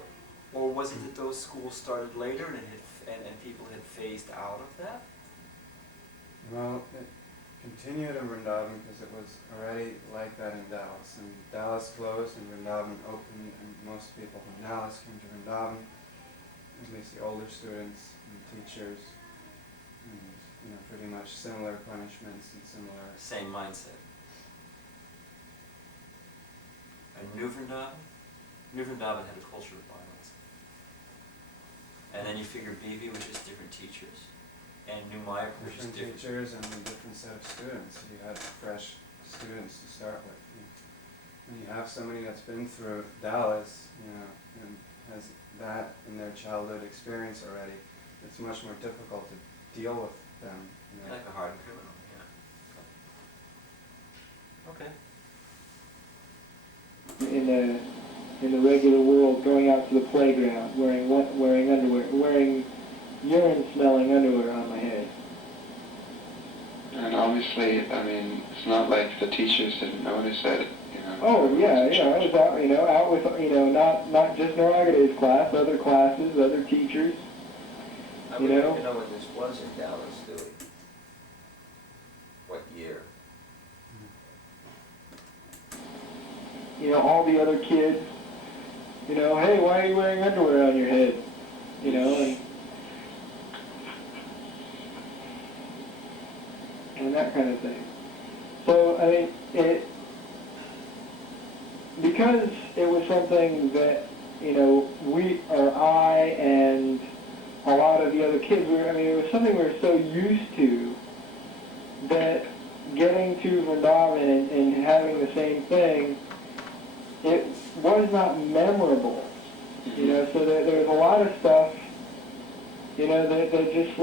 or was it that those schools started later and and people had phased out of that? Well, it continued in Vrindavan because it was already like that in Dallas. And Dallas closed and Vrindavan opened, and most people from Dallas came to Vrindavan, at least the older students and teachers, and pretty much similar punishments and similar. Same mindset. And New Vrindavan had a culture of violence. And then you figure BV was just different teachers, and New Mayapur was just Different different. teachers and a different set of students. You had fresh students to start with. When you have somebody that's been through Dallas, and has that in their childhood experience already, it's much more difficult to deal with them. Like a hardened criminal, yeah. Okay. in the regular world, going out to the playground, wearing underwear, wearing urine-smelling underwear on my head. And obviously, I mean, it's not like the teachers didn't notice it, Oh yeah, I was out, out with, not just Noragade's class, other classes, other teachers. I wouldn't even know when this was in Dallas, do we? What year? All the other kids, hey, why are you wearing underwear on your head? And that kind of thing. So, I mean, because it was something that we, or I and a lot of the other kids, it was something we were so used to that getting to Vrindavan and having the same thing, it was not memorable. So there's a lot of stuff, that just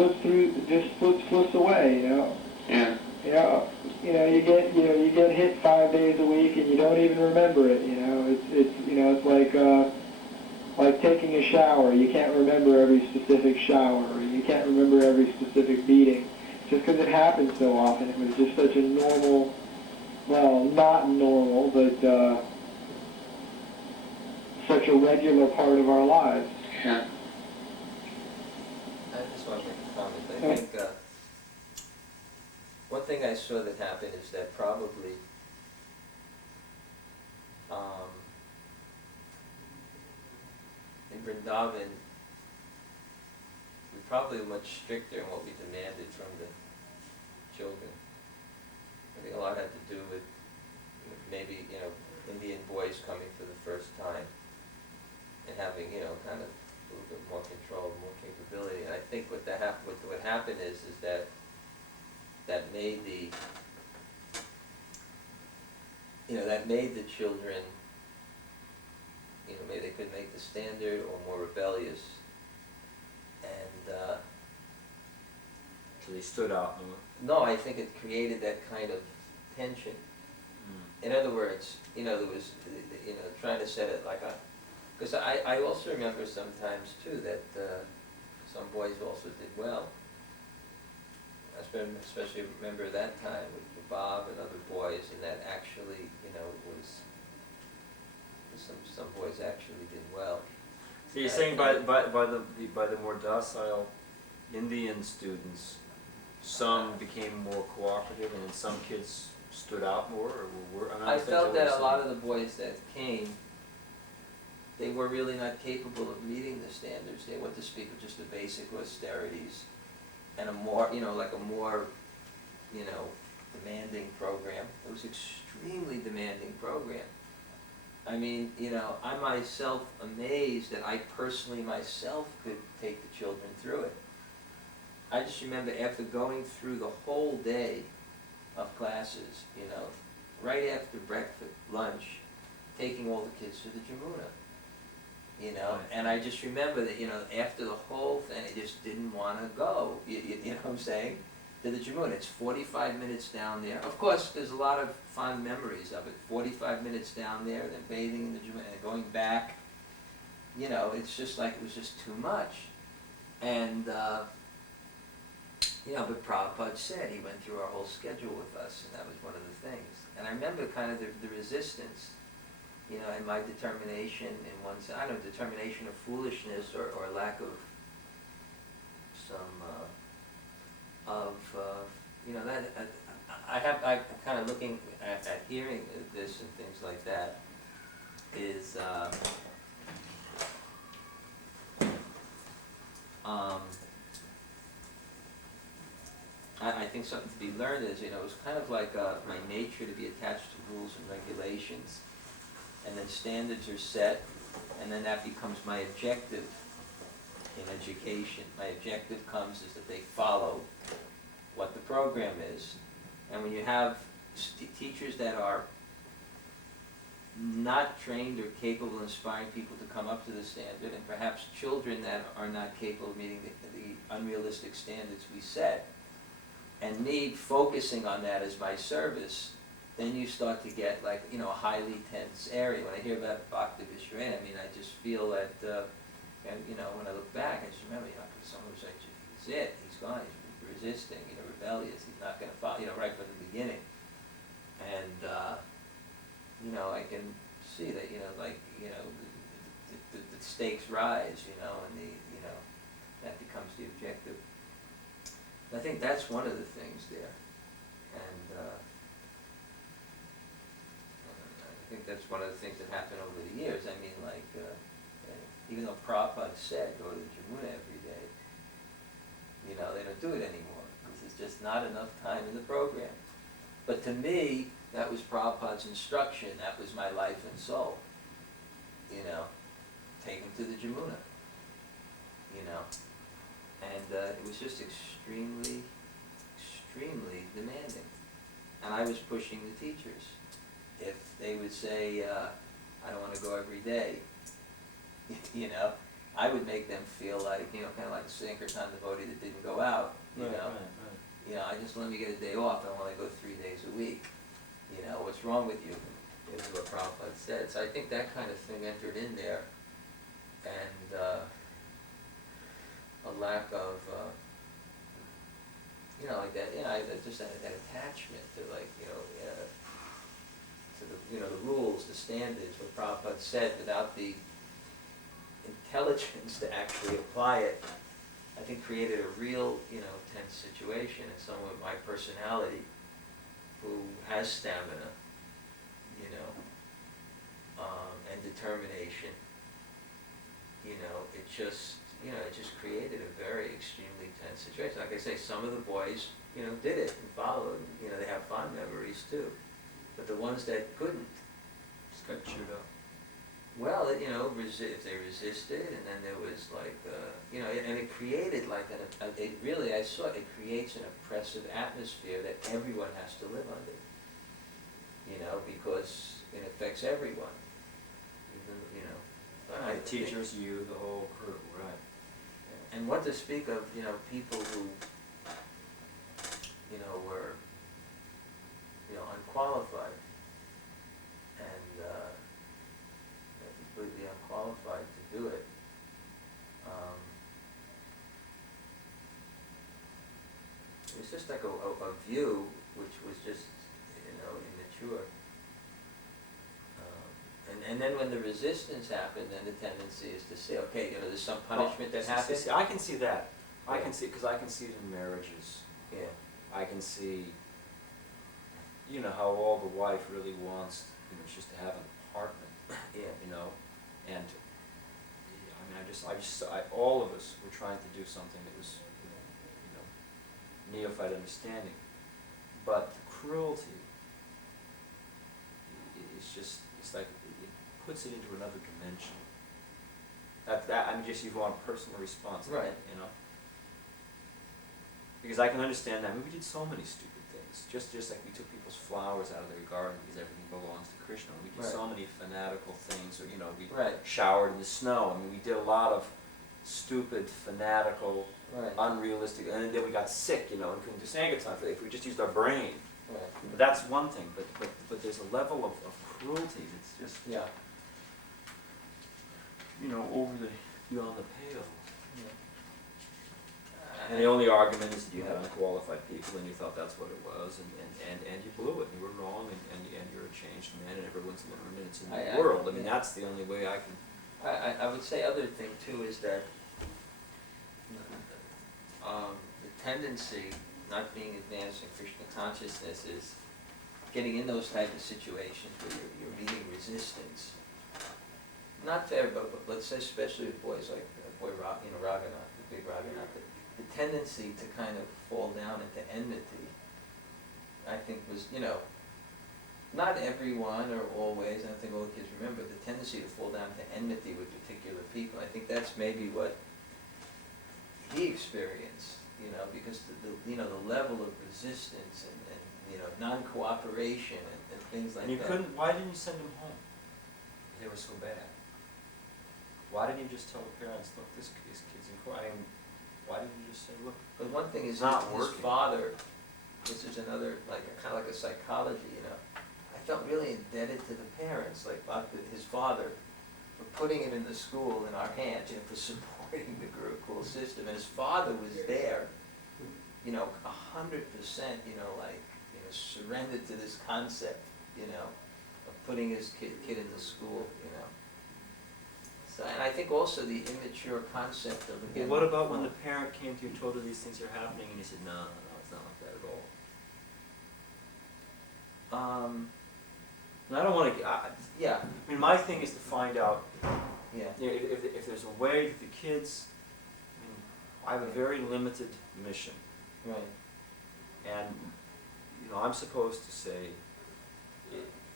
slips away, Yeah. You get hit 5 days a week and you don't even remember it. It's like taking a shower. You can't remember every specific shower. Or you can't remember every specific beating, just because it happens so often. It was just such a normal, well, not normal, but such a regular part of our lives. Yeah. I just want to make a comment. I think one thing I saw that happened is that probably in Vrindavan, we probably were much stricter in what we demanded from the children. I think a lot had to do with maybe, Indian boys coming for the first time and having, kind of a little bit more control, more capability. And I think what happened is that made the children, maybe they could make the standard or more rebellious. And So they stood out more. no, I think it created that kind of tension. In other words, there was, trying to set it like because I also remember sometimes too that some boys also did well. I especially remember that time with Bob and other boys, and that actually, was some boys actually did well. So you're saying by the more docile Indian students, some became more cooperative, and then some kids stood out more, or were? I felt that a lot of the boys that came, they were really not capable of meeting the standards. They went to speak of just the basic austerities and a more, demanding program. It was extremely demanding program. I mean, I myself amazed that I personally myself could take the children through it. I just remember after going through the whole day of classes, right after breakfast, lunch, taking all the kids to the Jamuna, and I just remember that, after the whole thing, I just didn't want to go, you know what I'm saying, to the Jamuna. It's 45 minutes down there. Of course, there's a lot of fond memories of it. 45 minutes down there, then bathing in the Jamuna, and going back, it's just like, it was just too much. And, but Prabhupada said, he went through our whole schedule with us, and that was one of the things. And I remember kind of the resistance, and my determination in one sense, I don't know, determination of foolishness or lack of some, I'm kind of looking at hearing this and things like that, is, I think something to be learned is, it was kind of like my nature to be attached to rules and regulations, and then standards are set, and then that becomes my objective in education. My objective comes is that they follow what the program is. And when you have teachers that are not trained or capable of inspiring people to come up to the standard, and perhaps children that are not capable of meeting the unrealistic standards we set, and me focusing on that as my service, then you start to get like, a highly tense area. When I hear about Bhakti Vishwanath, I just feel that, and when I look back, I just remember, someone was like, he's it, he's gone, he's resisting, rebellious, he's not going to follow, right from the beginning. And, I can see that, the stakes rise, and that becomes the objective. I think that's one of the things there, and I think that's one of the things that happened over the years. Even though Prabhupada said go to the Jamuna every day, they don't do it anymore because there's just not enough time in the program. But to me, that was Prabhupada's instruction. That was my life and soul, take him to the Jamuna, you know. And it was just extremely demanding. And I was pushing the teachers. If they would say, I don't want to go every day, you know, I would make them feel like, you know, kind of like a Sankirtan devotee that didn't go out, you know. Right. You know, I just let me get a day off, I want to go 3 days a week. You know, what's wrong with you? Is what Prabhupada said. So I think that kind of thing entered in there. And a lack of, you know, like that, you know, just that attachment to, like, you know, to the, you know, the rules, the standards, what Prabhupada said, without the intelligence to actually apply it, I think created a real, you know, tense situation. And someone with my personality, who has stamina, you know, and determination, you know, it just created a very extremely tense situation. Like I say, some of the boys, you know, did it and followed, you know, they have fond memories too. But the ones that couldn't, Just got chewed up. well, you know, if they resisted, and then there was like, you know, and it created like it really, I saw it creates an oppressive atmosphere that everyone has to live under, you know, because it affects everyone, even, you know. I The think- teachers, you, the whole crew, right. And what to speak of, you know, people who, you know, were, you know, unqualified, and completely unqualified to do it. It was just like a view which was just, you know, immature. And then when the resistance happened, then the tendency is to say, okay, you know, there's some punishment that happened. I can see that. I Yeah. can see, because I can see it in marriages. Yeah, I can see, you know, how all the wife really wants, you know, just to have an apartment, yeah. you know, and, I mean, all of us were trying to do something that was, you know, neophyte understanding, but the cruelty is just, it's like, it puts it into another dimension. I mean, just you want personal response, Right. you know? Because I can understand that. I mean, we did so many stupid things. Just like we took people's flowers out of their garden because everything belongs to Krishna. We did so many fanatical things, or, you know, we showered in the snow. I mean, we did a lot of stupid, fanatical, Right. unrealistic, and then we got sick, you know, and couldn't do Sankirtan if we just used our brain. Right. But that's one thing, but there's a level of cruelty that's just, Yeah. you know, beyond the pale. Yeah. And the only argument is that you had unqualified people and you thought that's what it was, and you blew it, and you were wrong, and you're a changed man, and everyone's learned, and it's in the world. I mean, that's the only way I can. I would say other thing too is that the tendency, not being advanced in Krishna consciousness, is getting in those type of situations where you're meeting resistance. Not fair, but let's say especially with boys like Raghunath, the big Raghunath, the tendency to kind of fall down into enmity, I think was, you know, not everyone or always, and I think all the kids remember, the tendency to fall down to enmity with particular people. I think that's maybe what he experienced, you know, because the level of resistance and you know, non-cooperation and things like that. And you couldn't, why didn't you send them home? They were so bad. Why didn't you just tell the parents, look, this kid's in court, I mean, why didn't you just say, look, But one thing is, Not his working. father, this is another, like, kind of like a psychology, you know. I felt really indebted to the parents, like his father, for putting him in the school in our hands, you know, for supporting the Gurukul system. And his father was there, you know, 100%, you know, like, you know, surrendered to this concept, you know, of putting his kid in the school, you know. So, and I think also the immature concept of, again, what about when the parent came to you and told her these things are happening, and you said, no, it's not like that at all? And I don't want to, yeah, I mean, my thing is to find out, yeah, you know, if there's a way that the kids, I mean, I have a very limited mission, right, and, you know, I'm supposed to say,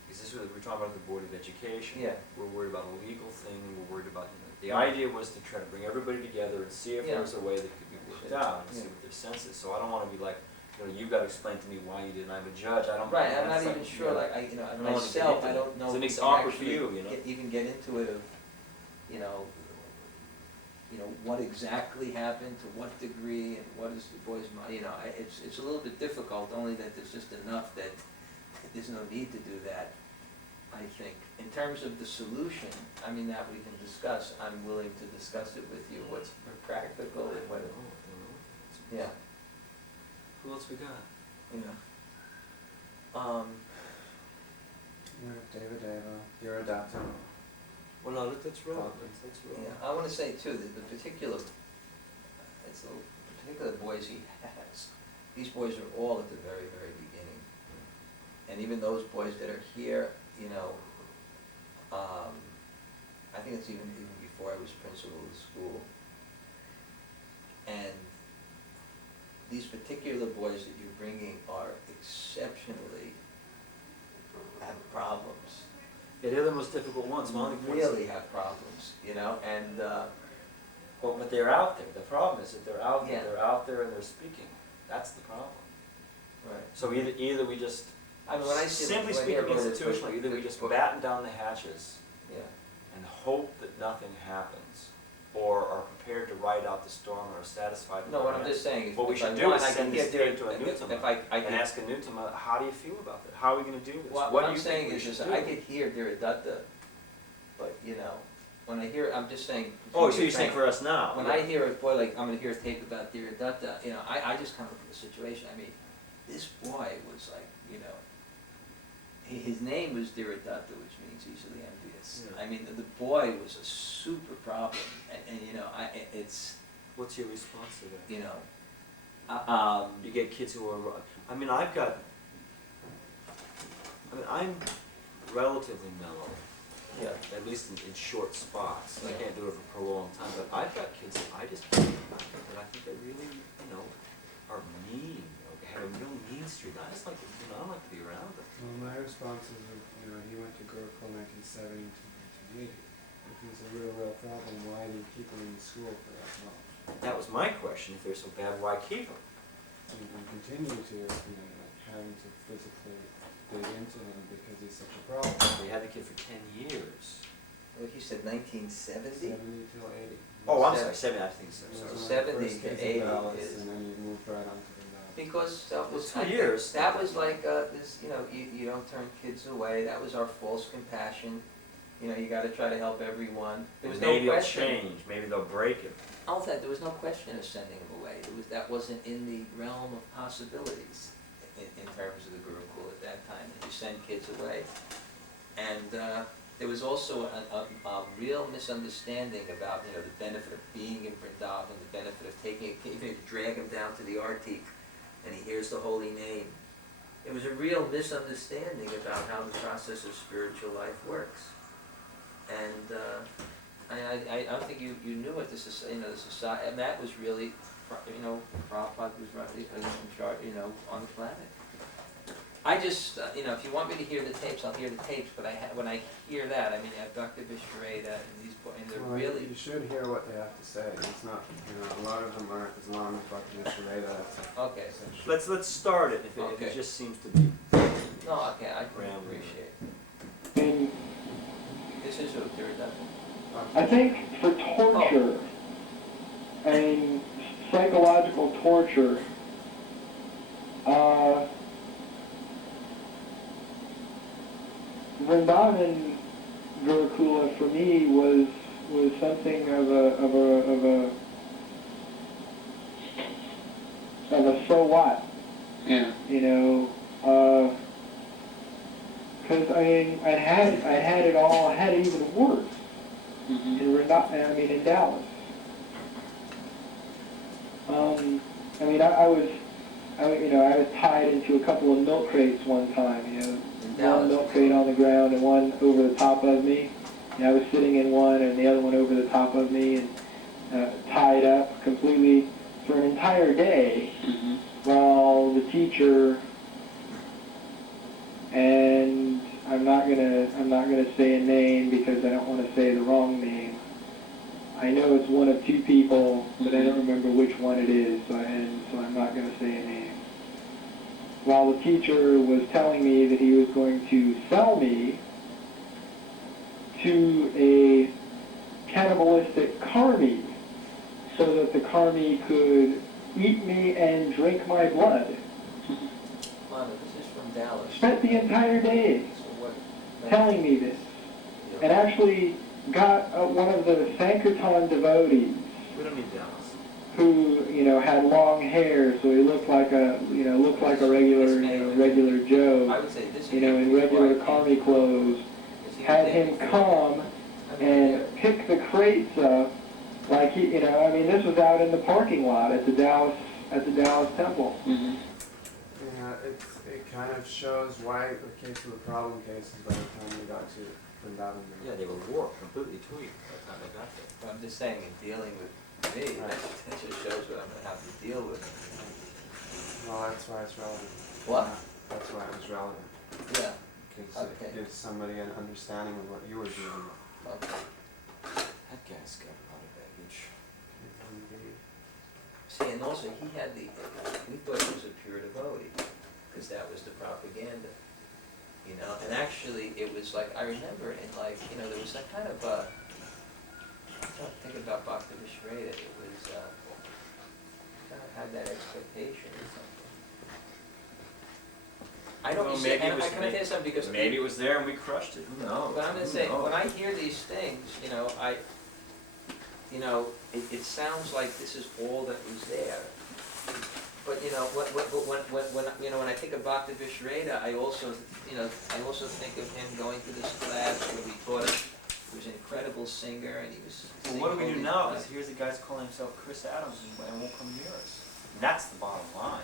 is this what we're talking about the Board of Education? yeah, We're worried about a legal thing, and we're worried about, you know, The idea was to try to bring everybody together and see if Yeah. there was a way that could be worked out and see Yeah. what their sense is. So I don't wanna be like, you know, you gotta explain to me why you didn't, I'm a judge, I don't. Right, I'm not that's even like, sure, you know, like, I don't wanna get myself, into I it. don't know. 'Cause it makes if it we can awkward for actually you, you know? even get into it of, you know, what exactly happened, to what degree, and what is the boy's mind, it's a little bit difficult, only that there's just enough that there's no need to do that, I think. In terms of the solution, I mean, that we can discuss, I'm willing to discuss it with you, what's practical and what, yeah, Who else we got? you know. David Ava, Dhanurdhara. Well, no, that's relevant, that's Yeah, relevant. I wanna say too, that the particular boys he has, these boys are all at the very, very beginning. And even those boys that are here, I think it's even before I was principal of the school. And these particular boys that you're bringing are exceptionally, have problems. Yeah, they're the most difficult ones, Really have problems, and, Well, but they're out there, the problem is that they're out there, Yeah. they're out there and they're speaking, that's the problem. right. So either we just, I mean, when I see. simply when I speaking hear about it, institutionally, either we just but- batten down the hatches Yeah, and hope that nothing happens, or are prepared to ride out the storm or are satisfied with no, what our I'm just saying, if What we if I should do want, is I can send this hear thing to a if Newtoma I and can, ask a Newtoma, how do you feel about that? How are we gonna do this? what do I'm you saying think we is should I do? could hear Dhanurdhara, but, when I hear, I'm just saying. Oh, so you're saying for us now? When I hear a boy, like, I'm gonna hear a tape about Dhanurdhara, I just come up with a situation, I mean, this boy was like, his name was Dhanurdhara, which means easily envious. Yeah. I mean, the boy was a super problem, and it's, What's your response to that? You get kids who are, I'm relatively mellow, yeah, at least in short spots. I can't do it for a prolonged time, but I've got kids that I just can't that I think they really, are mean, have a real mean streak. I just like to, I don't like to be around them. Well, my response is, he went to Gurukul 1970 to 1980. If he's a real problem, why do you keep him in the school for that long? That was my question. If they're so bad, why keep them? And continue to, like having to physically dig into him because he's such a problem. They had the kid for 10 years. what he said, 1970? 70 till 80. Oh, I'm sorry, 70, I think so. He So was Sorry. one of the 70 first to kids in 80 Dallas, is- and then he moved right on to Vrindavan. Because that was, Well, 2 years. that was like, this, you don't turn kids away, that was our false compassion. You gotta try to help everyone. There was no Maybe it'll question. change, maybe they'll break it. All that, there was no question of sending him away. That wasn't in the realm of possibilities in terms of the Gurukul at that time, that you send kids away. And there was also a real misunderstanding about, the benefit of being in Vrindavan, the benefit of taking a kid, even if you drag him down to the Artik and he hears the holy name. It was a real misunderstanding about how the process of spiritual life works. And I don't think you knew what the society, and that was really, Prabhupada was really in charge, on the planet. I just, if you want me to hear the tapes, I'll hear the tapes, but when I hear that, I have Dr. Vishreda and these boys, and they're Well, really, you should hear what they have to say. It's not, a lot of them aren't as long as Dr. Vishreda. okay. Let's start it, if Okay. it just seems to be. No, okay, I can Rambling. appreciate it. And This is what they're done. I think for torture, psychological torture, Vrindavan Gurukula for me was something of a so what, Yeah. because I had it all. I had it even worse Mm-hmm. in Dallas. I was tied into a couple of milk crates one time. In One Dallas. milk crate on the ground and one over the top of me. And I was sitting in one and the other one over the top of me, and tied up completely for an entire day, Mm-hmm. while the teacher, and I'm not gonna say a name because I don't want to say the wrong name, I know it's one of two people, but I don't remember which one it is, so I'm not going to say a name. While the teacher was telling me that he was going to sell me to a cannibalistic karmi, so that the karmi could eat me and drink my blood. Lana, this is from Dallas. Spent the entire day So what? telling me this, and actually got one of the Sankirtan devotees We don't need Dallas. who, had long hair, so he looked like a regular, regular I Joe, would say this is. in regular karmi clothes, had him come and pick the crates up, like this was out in the parking lot at the Dallas temple. Yeah, it kind of shows why the case of the problem cases by the time we got to Vrindavan. Yeah, they were warped, completely tweaked by the time they got there. But I'm just saying, in dealing with me, Right. that just shows what I'm gonna have to deal with. Well, that's why it's relevant. What? That's why it was relevant, Yeah, because Okay. it gives somebody an understanding of what you were dealing with. okay. That guy's got a lot of baggage. See, and also he had we thought he was a pure devotee, because that was the propaganda, and actually it was like, I remember there was that kind of, I'm trying to think about Bhakti Vishreda, it was, kind of had that expectation or something. I don't, Well, you see, maybe and it was- I can I tell you something, because. Maybe it was there and we crushed it, who knows? But I'm gonna Who say, knows? when I hear these things, it sounds like this is all that was there. But when I think of Bhakti Vishreda, I also think of him going to this class where he taught us. He was an incredible singer, and he was. Well, what do we do now? Is here's a guy's calling himself Chris Adams and won't come near us. And that's the bottom line.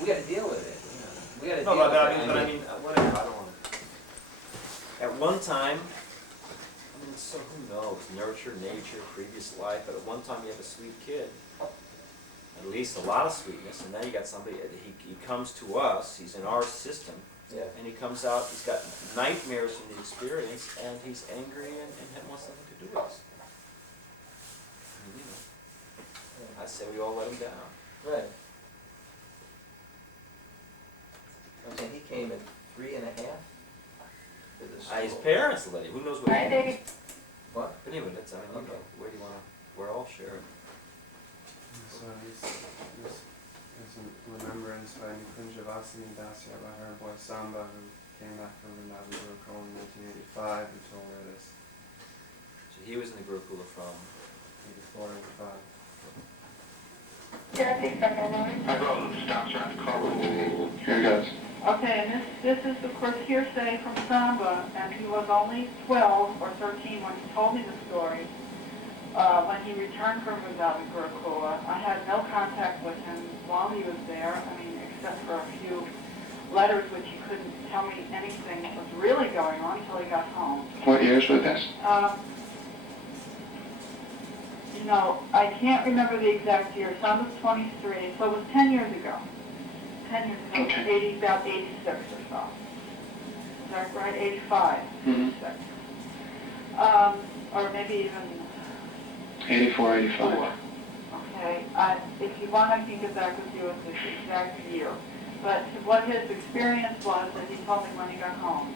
We got to deal with it. We got to No, deal with but it. I mean, whatever. I don't want to. At one time, so who knows? Nurture, nature, previous life. But at one time, you have a sweet kid. At least a lot of sweetness, and now you got somebody. He comes to us. He's in our system. Yeah. And he comes out, he's got nightmares from the experience, and he's angry and wants nothing to do with us. I say we all let him down. Right. I'm saying he came at 3.5 to the school. His parents let him, who knows what he wants. What? But anyway, that's, you know, where do you want to, we're all sharing. So there's a remembrance by Nikunjavasini Dasya by her boy Samba, who came back from Vrindavan Gurukulis in 1985 and told her this. So he was in the Gurukula from? 84, 85. Here goes. Okay, and this is of course hearsay from Samba, and he was only 12 or 13 when he told me the story. When he returned from Vrindavan Gurukula, I had no contact with him while he was there, except for a few letters which he couldn't tell me anything that was really going on until he got home. What years was this? I can't remember the exact year. Samba's 23, so it was 10 years ago. 10 years ago, Okay. about 86 or so. Is that right? 85, Mhm. 86. Or maybe even 84, 85. 4. Okay. If you want, I can get back with you with the exact year. But what his experience was, that he told me when he got home,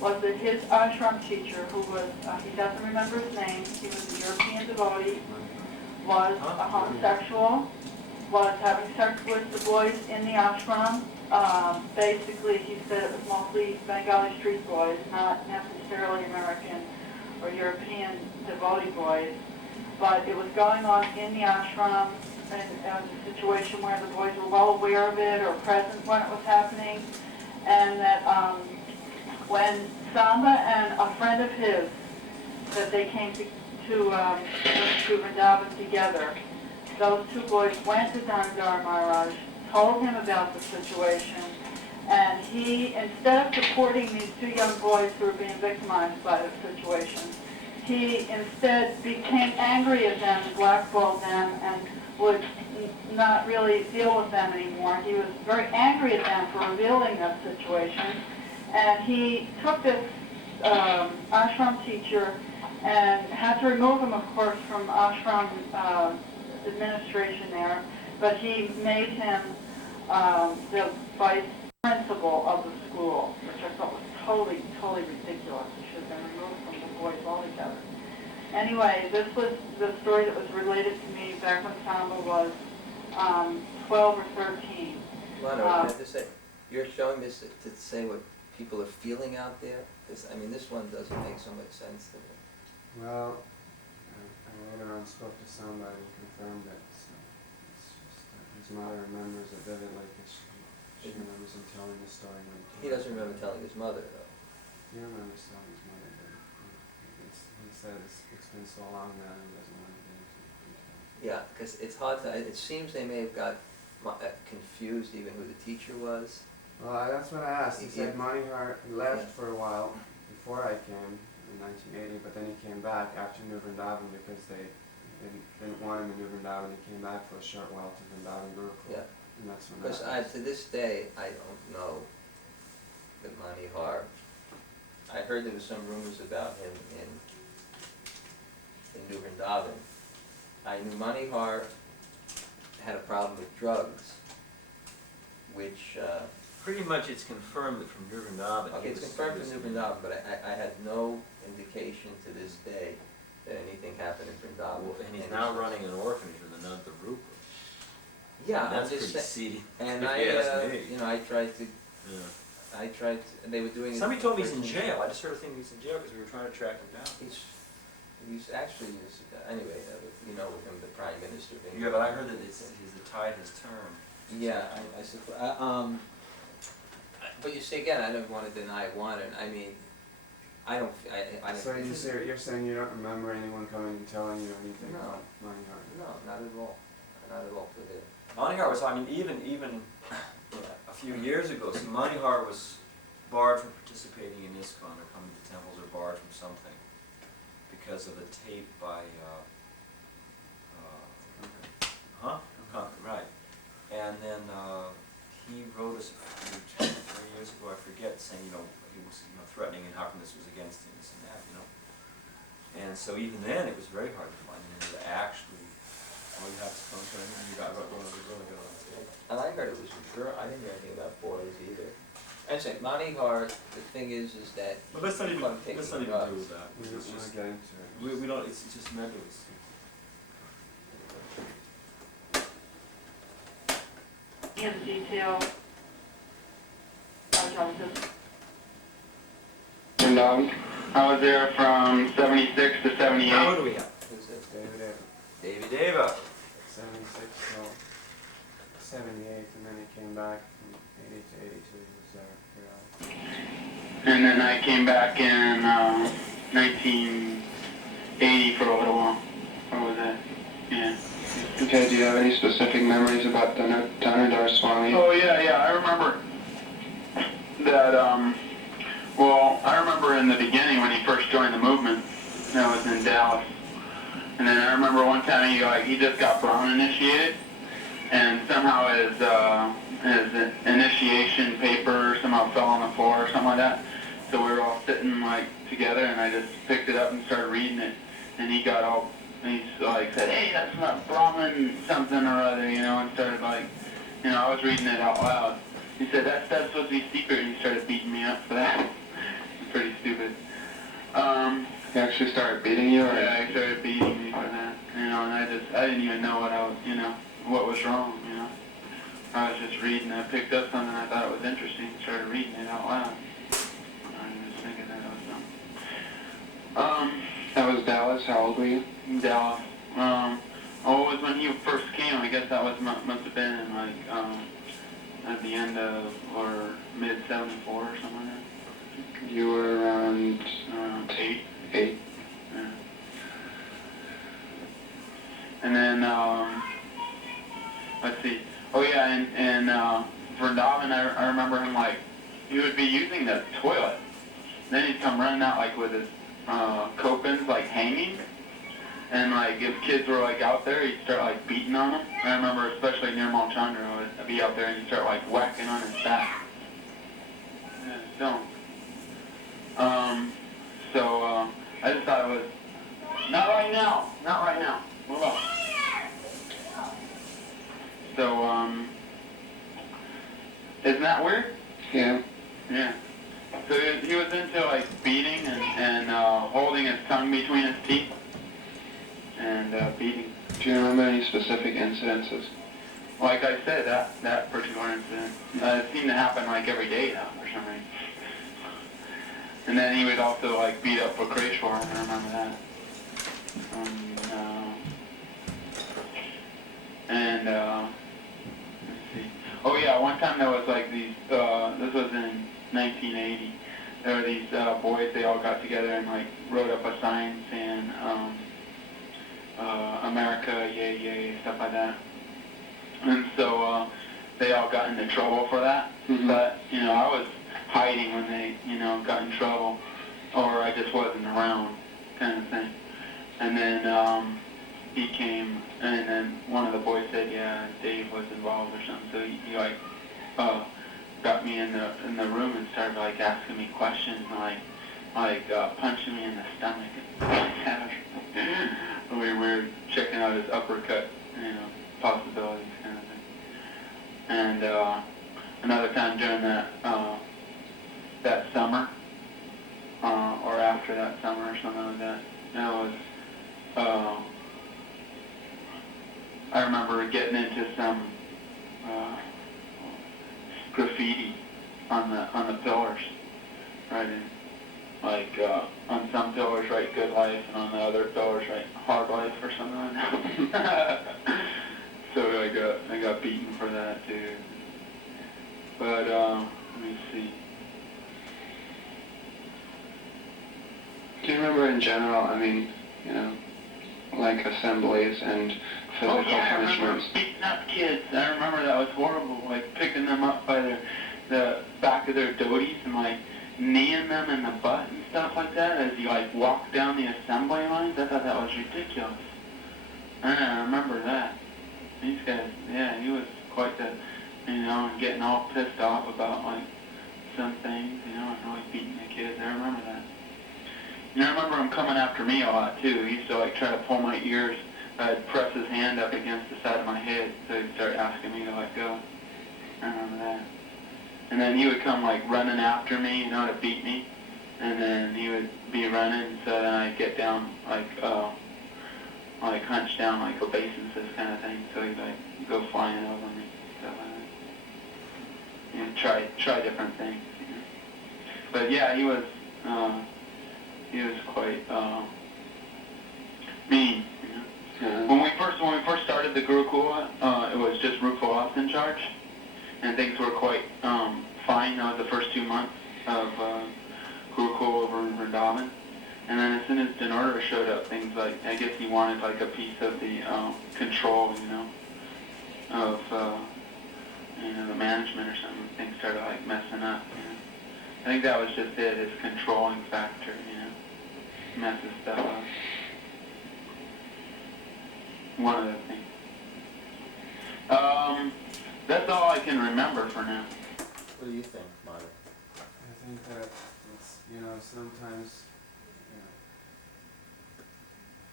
was that his ashram teacher, who was, he doesn't remember his name, he was a European devotee, was a homosexual, was having sex with the boys in the ashram. Basically, he said it was mostly Bengali street boys, not necessarily American or European devotee boys. But it was going on in the ashram, and it was a situation where the boys were well aware of it or present when it was happening, and that when Samba and a friend of his, that they came to Vrindavan together, those two boys went to Dhanurdhara Maharaj, told him about the situation, and he, instead of supporting these two young boys who were being victimized by the situation, he instead became angry at them, blackballed them, and would not really deal with them anymore. He was very angry at them for revealing that situation, and he took this ashram teacher and had to remove him, of course, from ashram administration there, but he made him the vice principal of the school, which I thought was totally, totally ridiculous. He should have been removed from the boys altogether. Anyway, this was the story that was related to me back when Samba was 12 or 13. Lana, can I just say, you're showing this to say what people are feeling out there? Because, I mean, this one doesn't make so much sense to me. Well, I later on spoke to somebody and confirmed it, so it's just his mother remembers it vividly because she remembers him telling the story when He doesn't remember telling his mother, though. He remembers telling his mother, but he said it's been so long now he doesn't want to get into details. Yeah, because it's hard to, it seems they may have got confused even who the teacher was. Well, that's what I asked. He said Manihar left for a while before I came in 1980, but then he came back after New Vrindavan because they didn't want him in New Vrindavan. He came back for a short while to Vrindavan Gurukulis. Yeah. And that's when Because to this day, I don't know that Manihar, I heard there was some rumors about him in New Vrindavan. I knew Manihar had a problem with drugs, which, Pretty much it's confirmed that from New Vrindavan. okay, it's confirmed from New Vrindavan, but I had no indication to this day that anything happened in Vrindavan. Well, and he's now running an orphanage with another group. Yeah, That's I'm just pretty saying. seedy. And if I, you ask me. you know, I tried to, Yeah. they were doing it. Somebody told me he's in jail. I just heard a thing he's in jail because we were trying to track him down. He's actually, anyway, you know, with him, the Prime Minister of Yeah, England. but I heard that the tide has turned. Yeah, I suppose, but you see, again, I don't want to deny one, and I mean, I don't, I don't. So you're saying you don't remember anyone coming and telling you anything No. about Manihar? No, not at all, not at all for the. Manihar was, I mean, even a few years ago, see, Manihar was barred from participating in ISKCON or coming to temples, or barred from something because of a tape by, right. And then he wrote us 3 years ago, I forget, saying, he was, threatening and how come this was against him, this and that, And so even then, it was very hard to find him to actually, you have to come to him, and you got really good on tape. And I heard it was for sure, I didn't hear anything about boys either. I'm saying, Manihar, the thing is that. But let's not even fun taking do drugs. with that. We don't It's want just, to get into it. we don't, it's just nebulous. In detail, I just Vrindavan. I was there from 76 to 78. Now what do we have? Who's this? David Evans. Davey Deva. 76 till 78, and then he came back from 80 to 82. He was there. And then I came back in 1980 for a little while. What was that? Yeah. Okay, do you have any specific memories about Dhanurdhara Swami? Oh, yeah, I remember that, well, I remember in the beginning when he first joined the movement, that was in Dallas. And then I remember one time he just got Brahmin initiated, and somehow his initiation paper somehow fell on the floor or something like that. So we were all sitting together, and I just picked it up and started reading it, and he got all, and he said, hey, that's not Brahmin something or other, and started I was reading it out loud. He said, that's supposed to be secret, and he started beating me up for that. It's pretty stupid. He actually started beating you? Yeah, he started beating me for that. And I didn't even know what was wrong, I was just reading, I picked up something I thought it was interesting, and started reading it out loud. I was thinking that was something. That was Dallas, how old were you? Dallas. It was when he first came, I guess that must have been in at the end of, or mid-74 or something like that. You were around 8. 8. Yeah. And then, let's see. Oh yeah, and Vrindavan, I remember him he would be using the toilet. Then he'd come running out with his copins hanging. And if kids were out there, he'd start beating on them. I remember especially near Malchandra, I'd be out there and he'd start whacking on his back. Yeah, don't. So I just thought it was Not right now. Not right now. Move on. So, isn't that weird? Yeah. Yeah. So he was into like beating and holding his tongue between his teeth and beating. Do you remember any specific incidences? Like I said, that particular incident, it seemed to happen like every day now for some reason. And then he would also like beat up a Kreshwar, I remember that. Let's see. Oh yeah, one time there was like these, this was in 1980. There were these boys, they all got together and like wrote up a sign saying, America, yay, yay, stuff like that. And so they all got into trouble for that. Mm-hmm. But, you know, I was hiding when they, you know, got in trouble, or I just wasn't around, kind of thing. And then he came, and then one of the boys said, yeah, Dave was involved or something. So he like got me in the room and started like asking me questions, like punching me in the stomach. We were checking out his uppercut, you know, possibilities, kind of thing. And another time during that summer, or after that summer or something like that, it was, I remember getting into some graffiti on the pillars, right? Like on some pillars write good life, and on the other pillars write hard life or something like that. So I got beaten for that too. But let me see. Do you remember in general, I mean, you know, like assemblies and physical I remember punishments? beating up kids. I remember that was horrible, like picking them up by the back of their doties and like kneeing them in the butt and stuff like that as you like walk down the assembly lines. I thought that was ridiculous. I remember that. These guys, yeah, he was quite the, you know, and getting all pissed off about like some things, you know, and really beating the kids. I remember that. And I remember him coming after me a lot too. He used to like try to pull my ears. I'd press his hand up against the side of my head, so he'd start asking me to let go. I remember that. And then he would come like running after me, you know, to beat me. And then he would be running, so then I'd get down like hunch down like obeisances kind of thing. So he'd like go flying over me, stuff like that. You know, try different things. You know. But yeah, he was quite mean. You know. Yeah. When we first started the Gurukul, it was just Rupalas in charge, and things were quite fine. That was the first 2 months of Gurukul over in Vrindavan. And then as soon as Dhanurdhara showed up, things like, I guess he wanted like a piece of the control, you know, of you know, the management or something. Things started like messing up. You know. I think that was just it, his controlling factor, you know, messes stuff up. One of the things. That's all I can remember for now. What do you think, Marty? I think that it's, you know, sometimes, you know,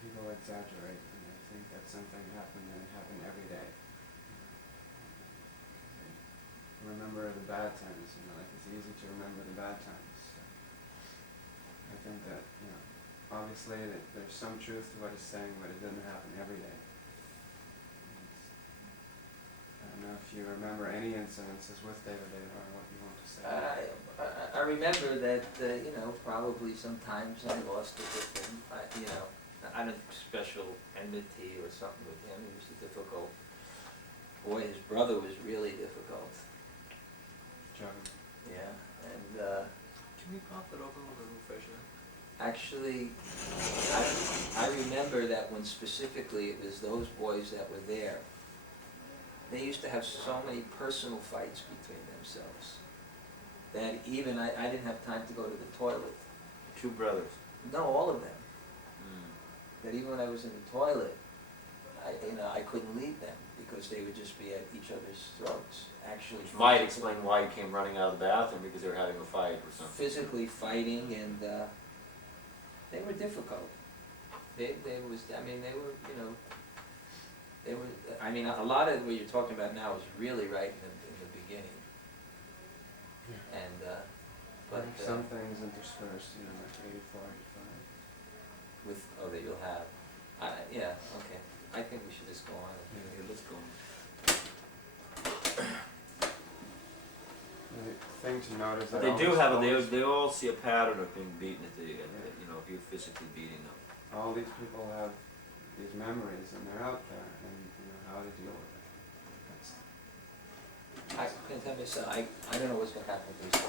people exaggerate, and they think that something happened and it happened every day. They remember the bad times, you know, like it's easy to remember the bad times. So I think that, you know, obviously that there's some truth to what he's saying, but it doesn't happen every day. I don't know if you remember any incidences with David or what you want to say. I remember that, you know, probably sometimes I lost it with him. You know, I had a special enmity or something with him. He was a difficult boy. His brother was really difficult. John. Yeah, and Can we pop it over with a little fresher? actually, I remember that when specifically it was those boys that were there. They used to have so many personal fights between themselves that even I didn't have time to go to the toilet. 2 brothers. No, all of them. That even when I was in the toilet, I couldn't leave them because they would just be at each other's throats. Actually, Which might explain why you came running out of the bathroom, because they were having a fight or something. physically fighting, and they were difficult. they was, I mean, they were, you know, they were, I mean, a lot of what you're talking about now is really right in the beginning. Yeah. And, but, Some things interspersed, you know, like 84, 85. with, oh, that you'll have, yeah, okay, I think we should just go on. Yeah, let's go. The thing to note is But that they do have, almost they all see a pattern of being beaten at the, you know, if you're physically beating them. all these people have these memories and they're out there, and you know how to deal with it. I can tell you, so I don't know what's gonna happen with these.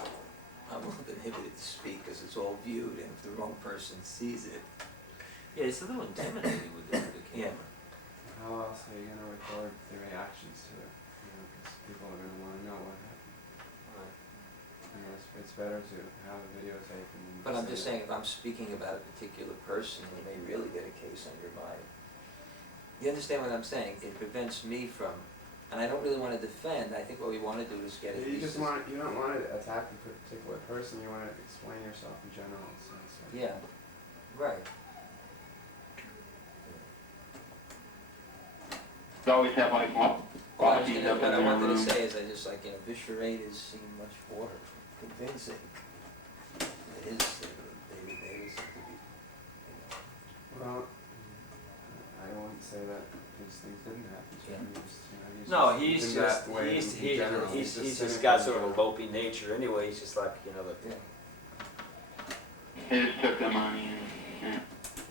I'm a little bit inhibited to speak, cause it's all viewed, and if the wrong person sees it, Yeah, it's a little intimidating with the camera. How else are you gonna record the reactions to it? You know, because people are gonna want to know what happened. Right. You know, it's better to have a videotape and. but I'm say just it. saying, if I'm speaking about a particular person, you may really get a case on your mind. You understand what I'm saying? It prevents me from, and I don't really wanna defend, I think what we wanna do is get at You least. just want, you don't want to attack a particular person, you want to explain yourself in general, so it's like. Yeah, right. They always have like What coffees up in I their wanted to room. say is I just like, you know, this charade has seemed much more convincing. It is, David Davis to be, you know. Well, I wouldn't say that these things didn't happen to Yeah. him, he's No, just he's in just, that way in general. he's just cynical got in sort of a general. lopey nature anyway, he's just like, you know, the, Yeah. They just took the money and, yeah.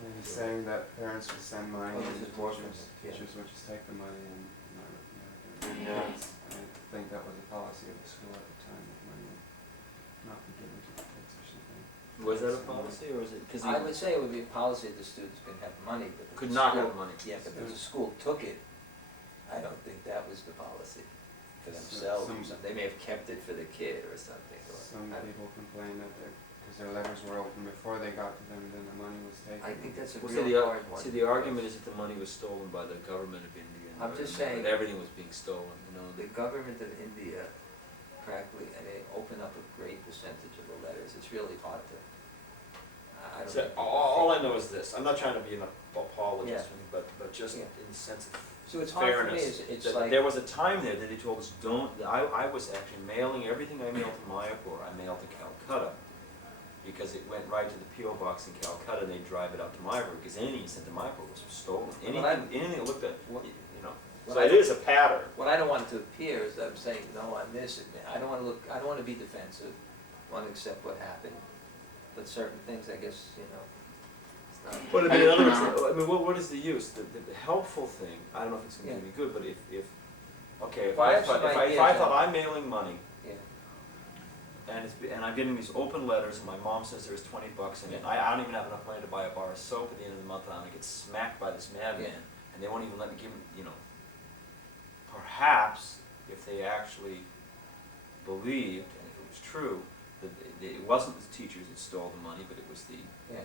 And he's saying that parents would send money Oh, and this is more from teachers, him, yeah. teachers would just take the money and not do And, it. I think that was a policy of the school at the time, that money would not be given to the kids or something. was that a policy or was it, cause I would say it would be a policy that the students could have money, but if could the not school- have money. Yeah, but if the school took it, I don't think that was the policy for themselves or some- something. They may have kept it for the kid or something, or. Some I- people complain that because their letters were open before they got to them, then the money was taken. I think that's a Well, real hard one. see, the argument is that the money was stolen by the government of India. And I'm just that saying- everything was being stolen, you know. The government of India practically, and they open up a great percentage of the letters, it's really hard to, I don't So, think. all I know is this, I'm not trying to be an apologist, Yeah. but just Yeah. in the sense of So it's hard for me, fairness, it's that like. there was a time there that they told us, I was actually mailing everything I mailed to Mayapur, I mailed to Calcutta. Because it went right to the P.O. box in Calcutta, and they'd drive it up to Mayapur, because anything you sent to Mayapur was stolen. Anything that looked at, What- you know, what so I- it is a pattern. What I don't want it to appear is that I'm saying no on this, and I don't wanna look, I don't wanna be defensive, I wanna accept what happened, but certain things, I guess, you know, it's not. But I mean, in other words, I mean, what is the use? The helpful thing, I don't know if it's gonna Yeah. be good, but if, okay, if Well, I I have thought, some if ideas I thought on- I'm mailing money, Yeah, and I'm getting these open letters, and my mom says there's $20 in it, I don't even have enough money to buy a bar of soap at the end of the month, and I'm gonna get smacked by this madman, Yeah. and they won't even let me give him, you know. Perhaps, if they actually believed, and if it was true, that it wasn't the teachers that stole the money, but it was the, yeah.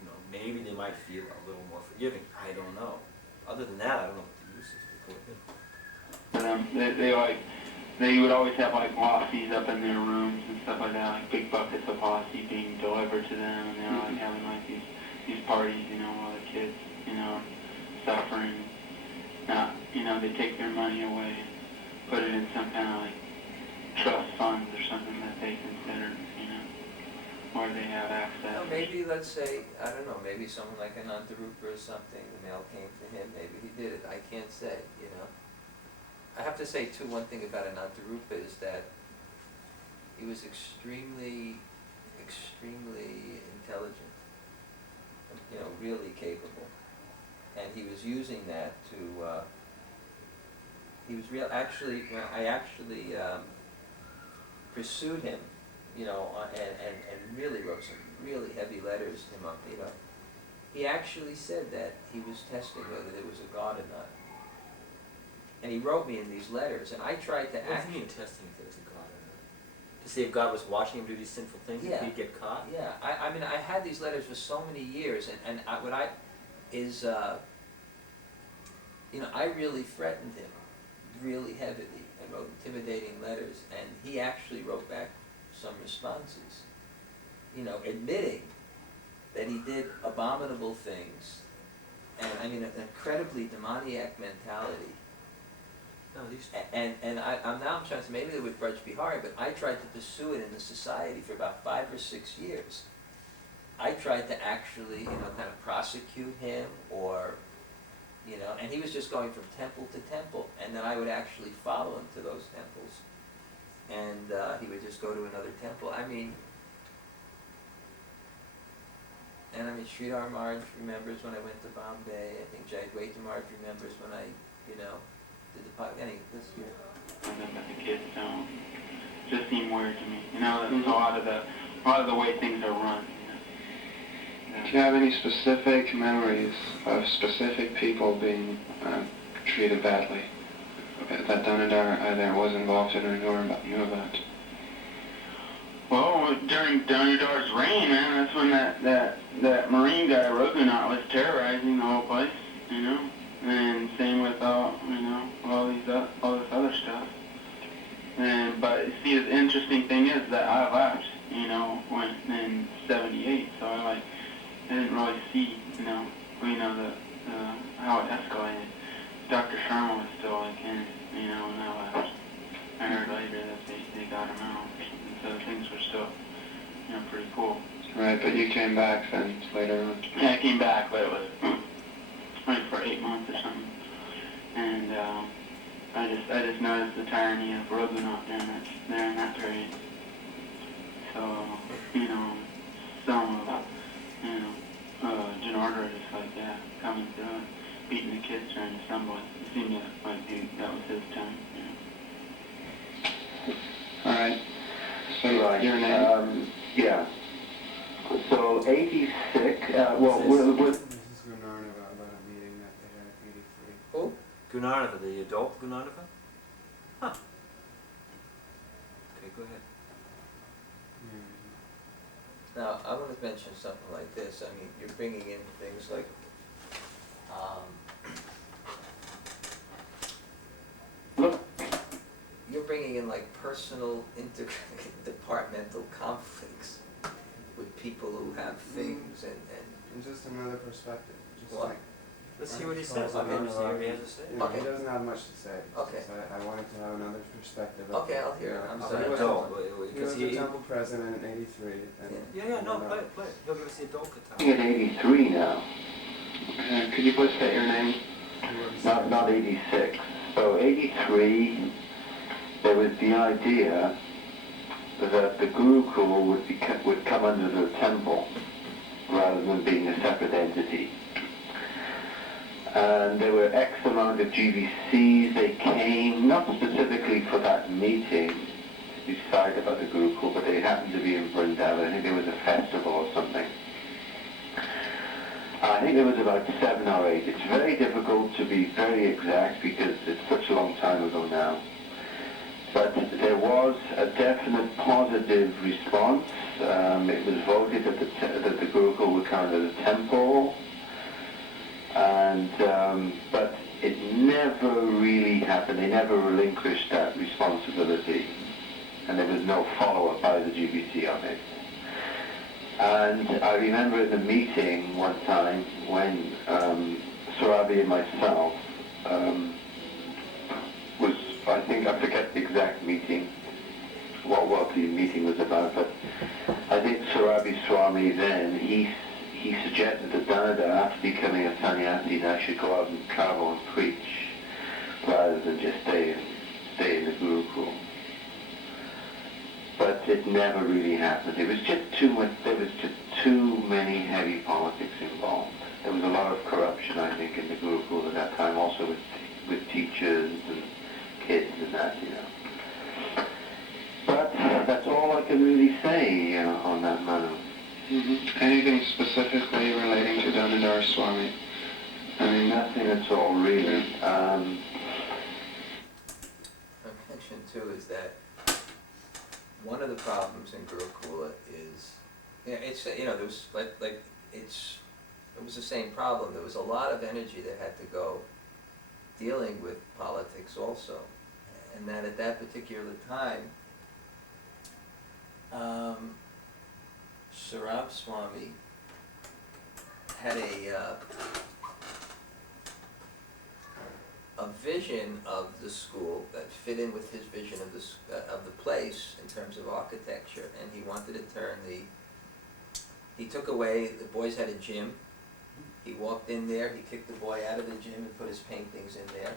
you know, maybe they might feel a little more forgiving, I don't know. Other than that, I don't know what the use is, but go ahead. But they would always have like lofties up in their rooms and stuff like that, like big buckets of lassi being delivered to them, and they're like having like these parties, you know, while the kids, you know, are suffering. Not, you know, they take their money away, put it in some kind of like trust funds or something that they consider, you know, where they have access. Well, maybe, let's say, I don't know, maybe someone like an Dhanurdhara or something, the mail came to him, maybe he did it, I can't say, you know. I have to say too, one thing about an Dhanurdhara is that he was extremely intelligent, you know, really capable. And he was using that to, I actually pursued him, you know, and really wrote some really heavy letters to him up, you know. He actually said that he was testing whether there was a God or not. And he wrote me in these letters, and I tried to What act. do you mean testing if there was a God or not? To see if God was watching him do these sinful things, if Yeah. he'd get caught? Yeah, I mean, I had these letters for so many years, and you know, I really threatened him really heavily and wrote intimidating letters, and he actually wrote back some responses, you know, admitting that he did abominable things and I mean, an incredibly demoniac mentality. No, these, And I'm trying to say, maybe it would Brudge be hard, but I tried to pursue it in the society for about 5 or 6 years. I tried to actually, kind of prosecute him, or, and he was just going from temple to temple, and then I would actually follow him to those temples, and he would just go to another temple. Sridhar Maharaj remembers when I went to Bombay. I think Jayadvaita Maharaj remembers when I, did the this year. I think that the kids don't just seem weird to me. That's a lot of the way things are run. Do you have any specific memories of specific people being treated badly that Dhanurdhara either was involved in or knew about? Well, during Dhanurdhara's reign, man, that's when that Marine guy Raghunath was terrorizing the whole place, and same with all this other stuff. But see, the interesting thing is that I left, when in '78, so I didn't really see, how it escalated. Dr. Sharma was still in, when I left. I heard later that they got him out, and so things were still, pretty cool. Right, but you came back then later on. Yeah, I came back, but it was only for 8 months or something. And I just noticed the tyranny of Raghunath during that period. So, some of Dhanurdhara just coming through and beating the kids during assembly. It seemed like that was his time. All right. So Right. your name? Yeah. So 86, This is Gunarnava about a meeting that they had at 83. Who? Gunarnava, the adult Gunarnava? Huh. Okay, go ahead. Yeah. Now, I want to mention something like this. You're bringing in things like, you're bringing in like personal interdepartmental conflicts with people who have things And just another perspective. Just What? like Let's see what he Calls says. I'm it interested to hear what he has monologue. to say. You know, Okay. He doesn't have much to say. It's Okay. just I wanted to have another perspective. Okay, I'll hear it. I'm so sorry. he was, Adult, he was because the temple president in 83. And, Yeah, no, and, play it. He'll give us the adult guitar. at 83 now, Could you please state your name? not 86. So 83, there was the idea that the Gurukul would come under the temple rather than being a separate entity. And there were X amount of GBCs. They came, not specifically for that meeting to decide about the Gurukul, but they happened to be in Vrindavan. I think there was a festival or something. I think there was about 7 or 8. It's very difficult to be very exact because it's such a long time ago now. But there was a definite positive response. It was voted that the Gurukul would come to the temple. And but it never really happened. They never relinquished that responsibility, and there was no follow-up by the GBC on it. And I remember in the meeting one time when Sarabi and myself was, I think, I forget the exact meeting, what the meeting was about, but I think Sarabi Swami then, he suggested that Dhanurdhara, after becoming a sannyasi, now should go out and travel and preach, rather than just stay in the Gurukul. But it never really happened. It was just too much. There was just too many heavy politics involved. There was a lot of corruption, I think, in the Gurukul at that time, also with teachers and kids and that, But that's all I can really say on that matter. Anything specifically relating to Dhanurdhara Swami? Nothing at all, really. I mentioned too is that one of the problems in Gurukula is, it's there was it was the same problem. There was a lot of energy that had to go dealing with politics also, and that at that particular time, Sarab Swami had a vision of the school that fit in with his vision of of the place in terms of architecture, and he wanted to turn he took away, the boys had a gym, he walked in there, he kicked the boy out of the gym and put his paintings in there.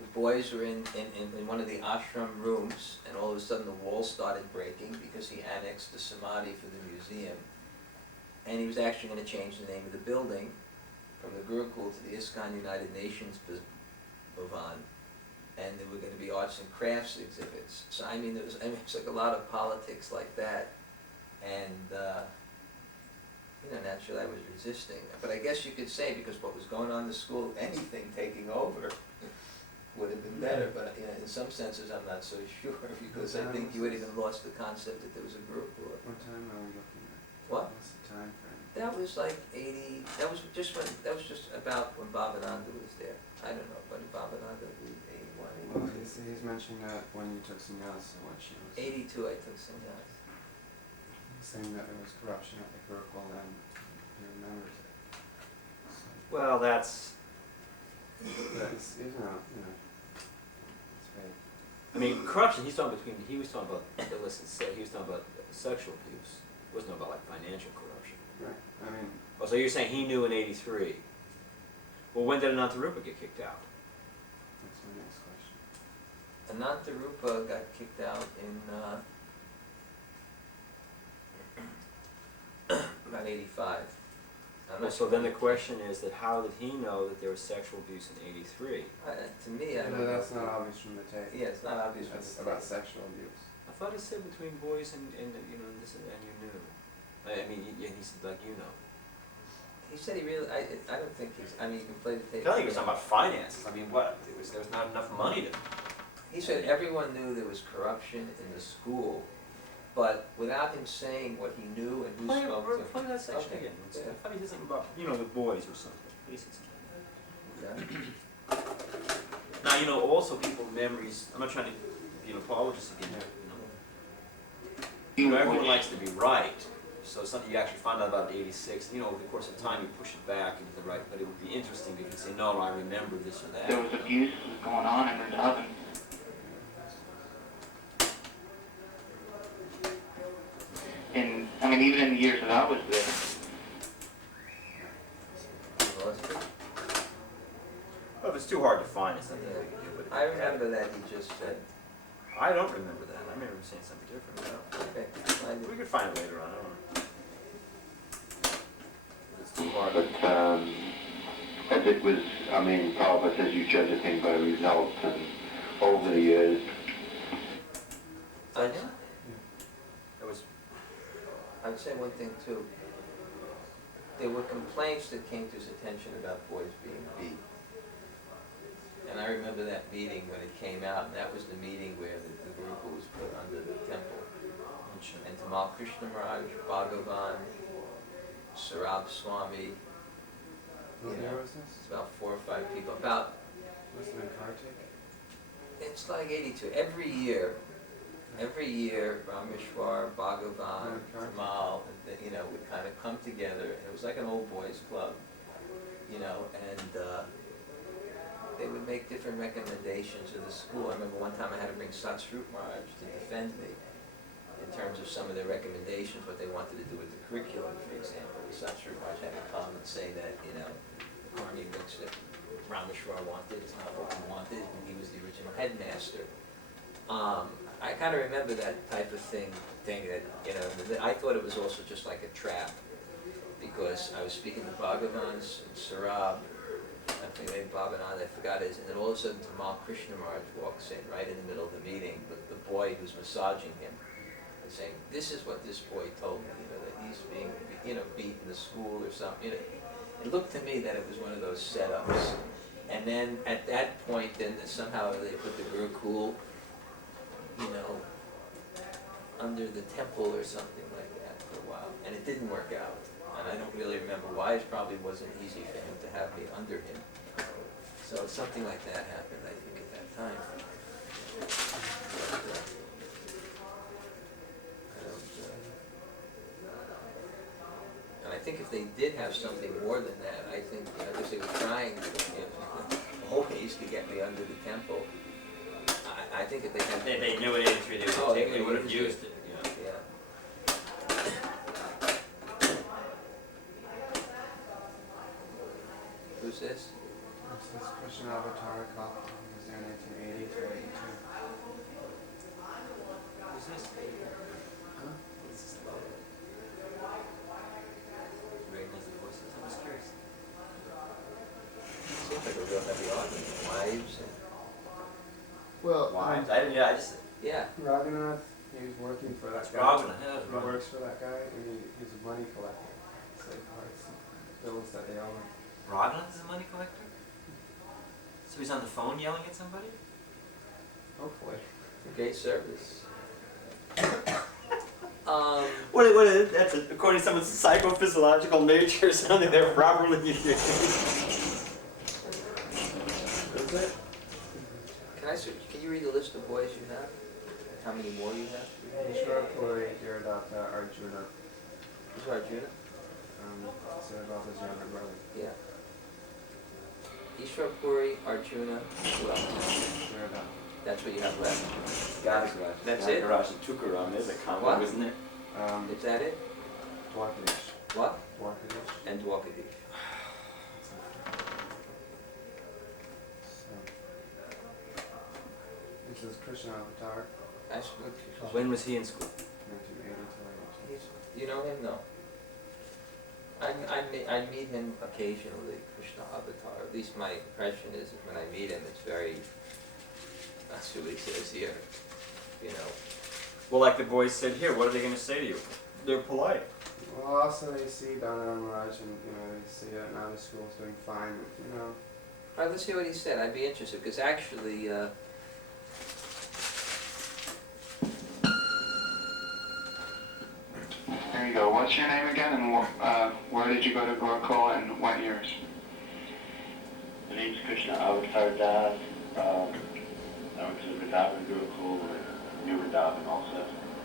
The boys were in one of the ashram rooms, and all of a sudden the walls started breaking because he annexed the samadhi for the museum. And he was actually going to change the name of the building from the Gurukul to the ISKCON United Nations Bhavan, and there were going to be arts and crafts exhibits. So I mean, it was like a lot of politics like that, and naturally I was resisting. But I guess you could say, because what was going on in the school, anything taking over would have been better. But in some senses, I'm not so sure, because I think you had even lost the concept that there was a Gurukul. What time are we looking at? What? What's the time frame? That was like 80, that was just about when Bhavananda was there. I don't know, when Bhavananda was 81, Well, he's mentioning that when you took sannyas, so what she was 82 I took sannyas. saying that there was corruption at the Gurukul, and he remembers it. So, Well, that's, but it's vague. I mean, corruption, he was talking about illicit sex, he was talking about sexual abuse. It wasn't about like financial corruption. Right. I mean, Oh, so you're saying he knew in '83. Well, when did Anantarupa get kicked out? that's my next question. Anantarupa got kicked out in about 85. I'm Well, not so sure. then the question is that how did he know that there was sexual abuse in '83? To me, I don't No, know. that's not obvious from the tape. Yeah, it's not obvious. from That's the about tape. sexual abuse. I thought it said between boys and this and you knew. I mean, he said like you know. He said he really, I don't think he's, I mean, you can play the tape. I think he was talking about finances. I mean, what? There was not enough money to. He said everyone knew there was corruption in the school, but without him saying what he knew and who spoke to him. Play that section Okay. again. Yeah. I thought he said something about with boys or something. He said something. Yeah. Now also people's memories. I'm not trying to be an apologist again. Everyone likes to be right. So something you actually find out about in '86, over the course of time you push it back into the right, but it would be interesting if you say, no, I remember this or that. There was abuse going on in Vrindavan. And, I mean, even in the years that I was there. Well, if it's too hard to find, it's nothing we can do. But I remember that he just said, I don't remember that. I remember saying something different. okay, We could find it later on. I don't know. It's too hard. But as it was, I mean, Prabhupada says you judge a thing by results, and over the years, I would say one thing too. There were complaints that came to his attention about boys being beat. And I remember that meeting when it came out, and that was the meeting where the Gurukul was put under the temple. And Tamal Krishna Maharaj, Bhagavan, Sarab Swami, What year was this? it's about 4 or 5 people. Must have been Kartik. It's like 82. Every year, Rameshwar, Bhagavan, Tamal, would kind of come together, and it was like an old boys club, and they would make different recommendations to the school. I remember one time I had to bring Satsrup Maharaj to defend me in terms of some of their recommendations, what they wanted to do with the curriculum, for example. The Satsrup Maharaj had to come and say that, the Karni books that Rameshwar wanted is not what we wanted, and he was the original headmaster. I kind of remember that type of thing that, I thought it was also just like a trap, because I was speaking to Bhagavans and Sarab, I think maybe Bhavananda, I forgot his, and then all of a sudden Tamal Krishna Maharaj walks in right in the middle of the meeting with the boy who's massaging him and saying, this is what this boy told me, that he's being, beaten in the school or something. It looked to me that it was one of those setups. And then at that point, then somehow they put the Gurukul, under the temple or something like that for a while. And it didn't work out. And I don't really remember why. It probably wasn't easy for him to have me under him. So something like that happened, I think, at that time. And I think if they did have something more than that, I think, because they were trying to, always to get me under the temple. I think if they had... They knew it 83, they would have used it, you know. Yeah. Who's this? This is Krishna Avatar Cop. He was there 1980 to 82. Who's this? Huh? What's this about? Recognize the voices? I'm just curious. Seems like a real heavy audience. Wives and... Well, Wives? I didn't, yeah, I just, Yeah. Raghunath, he was working for that it's guy. Robin, yeah, it's He Robin. works for that guy, and he's a money collector. Slave cards, bills that they own. Robin is a money collector? So he's on the phone yelling at somebody? Hopefully. Great service. What is that's according to someone's psychophysiological nature or something, they're properly... Is it? Can you read the list of boys you have? How many more you have? Ishwara Puri, Giridhata, Arjuna. Who's Arjuna? Sarabha's younger brother. Yeah. Ishwara Puri, Arjuna, who else? Giridhata. That's what you have left. Ganagaraj. That's it? Ganagaraj and Tukaram is a combo, What? isn't it? Is that it? Dwarkadish. What? Dwarkadish. And Dwakadish. So, this is Krishna Avatar, When was he in school? 1980 to 82. You know him? No. I meet him occasionally, Krishna Avatar. At least my impression is when I meet him, it's very, that's who he says here, you know. Well, like the boys said here, what are they going to say to you? They're polite. Well, also they see Dhanurdhara Maharaj and, they see that now the school's doing fine, All right, let's see what he said. I'd be interested, because actually, There you go. What's your name again, and where did you go to Gurukul, and what years? My name's Krishna Avatar Das. I went to Vrindavan Gurukul and New Vrindavan also.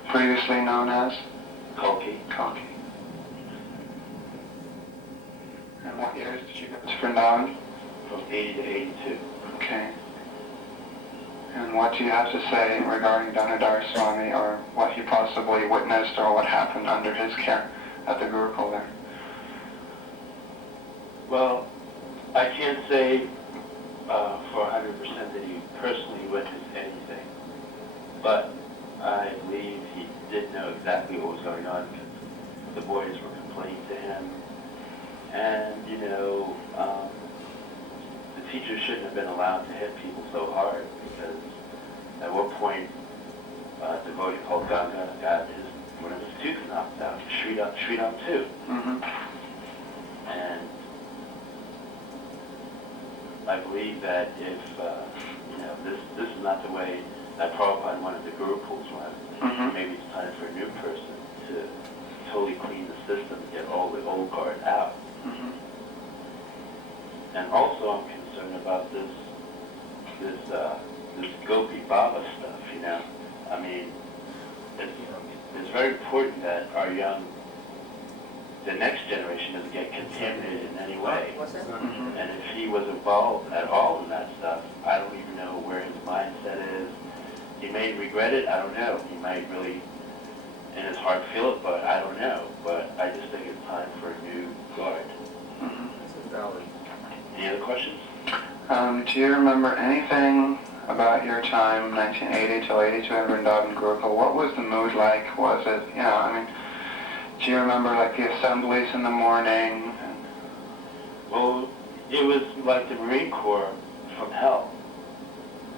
Previously known as? Kalki. Kalki. And what years did you go to Vrindavan? From 80 to 82. Okay. And what do you have to say regarding Dhanurdhara Swami, or what he possibly witnessed, or what happened under his care at the Gurukul there? Well, I can't say for 100% that he personally witnessed anything, but I believe he did know exactly what was going on because the boys were complaining to him, and the teacher shouldn't have been allowed to hit people so hard, because at one point a devotee called Ganga got one of his tooth knocked out, Sridham too. Mm-hmm. And I believe that if, this is not the way that Prabhupada wanted the Gurukuls run, maybe it's time for a new person to totally clean the system, get all the old guard out. Mm-hmm. And also I'm concerned about this Gopi Baba stuff, I mean, it's very important that the next generation doesn't get contaminated in any way. What's that? Mm-hmm. And if he was involved at all in that stuff, I don't even know where his mindset is. He may regret it, I don't know. He might really, in his heart, feel it, but I don't know. But I just think it's time for a new guard. Mm-hmm. This is valid. Any other questions? Do you remember anything about your time, 1980 till 82 in Vrindavan Gurukul? What was the mood like? Was it, do you remember like the assemblies in the morning? Well, it was like the Marine Corps from hell.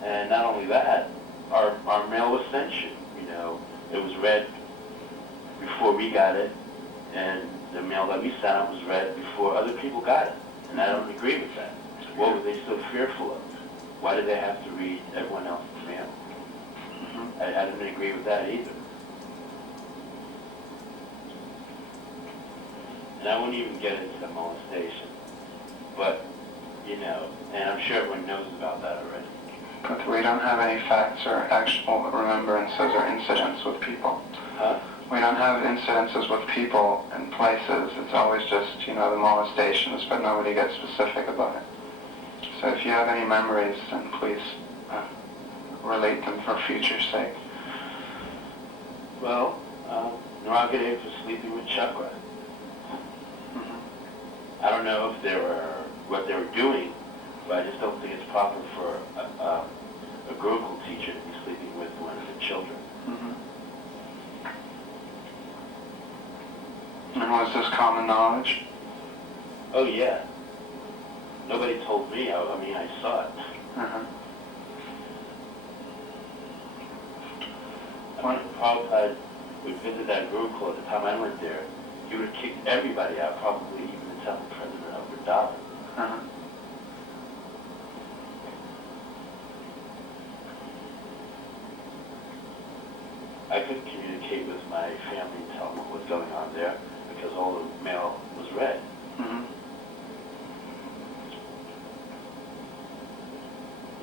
And not only that, our mail ascension, it was read before we got it, and the mail that we sent out was read before other people got it. And I don't agree with that. What were they so fearful of? Why did they have to read everyone else's mail? Mm-hmm. I didn't agree with that either. And I wouldn't even get into the molestation. But, and I'm sure everyone knows about that already. But we don't have any facts or actual remembrances or incidents with people. Huh? We don't have incidences with people and places. It's always just, the molestations, but nobody gets specific about it. So if you have any memories, then please relate them for future's sake. Well, Naragadev was sleeping with Chakra. I don't know if what they were doing, but I just don't think it's proper for a Gurukul teacher to be sleeping with one of the children. And was this common knowledge? Oh yeah. Nobody told me. I mean, I saw it. I mean, if Prabhupada would visit that Gurukul at the time I went there, he would have kicked everybody out, probably even the temple president of Vrindavan. I couldn't communicate with my family and tell them what was going on there because all the mail was read.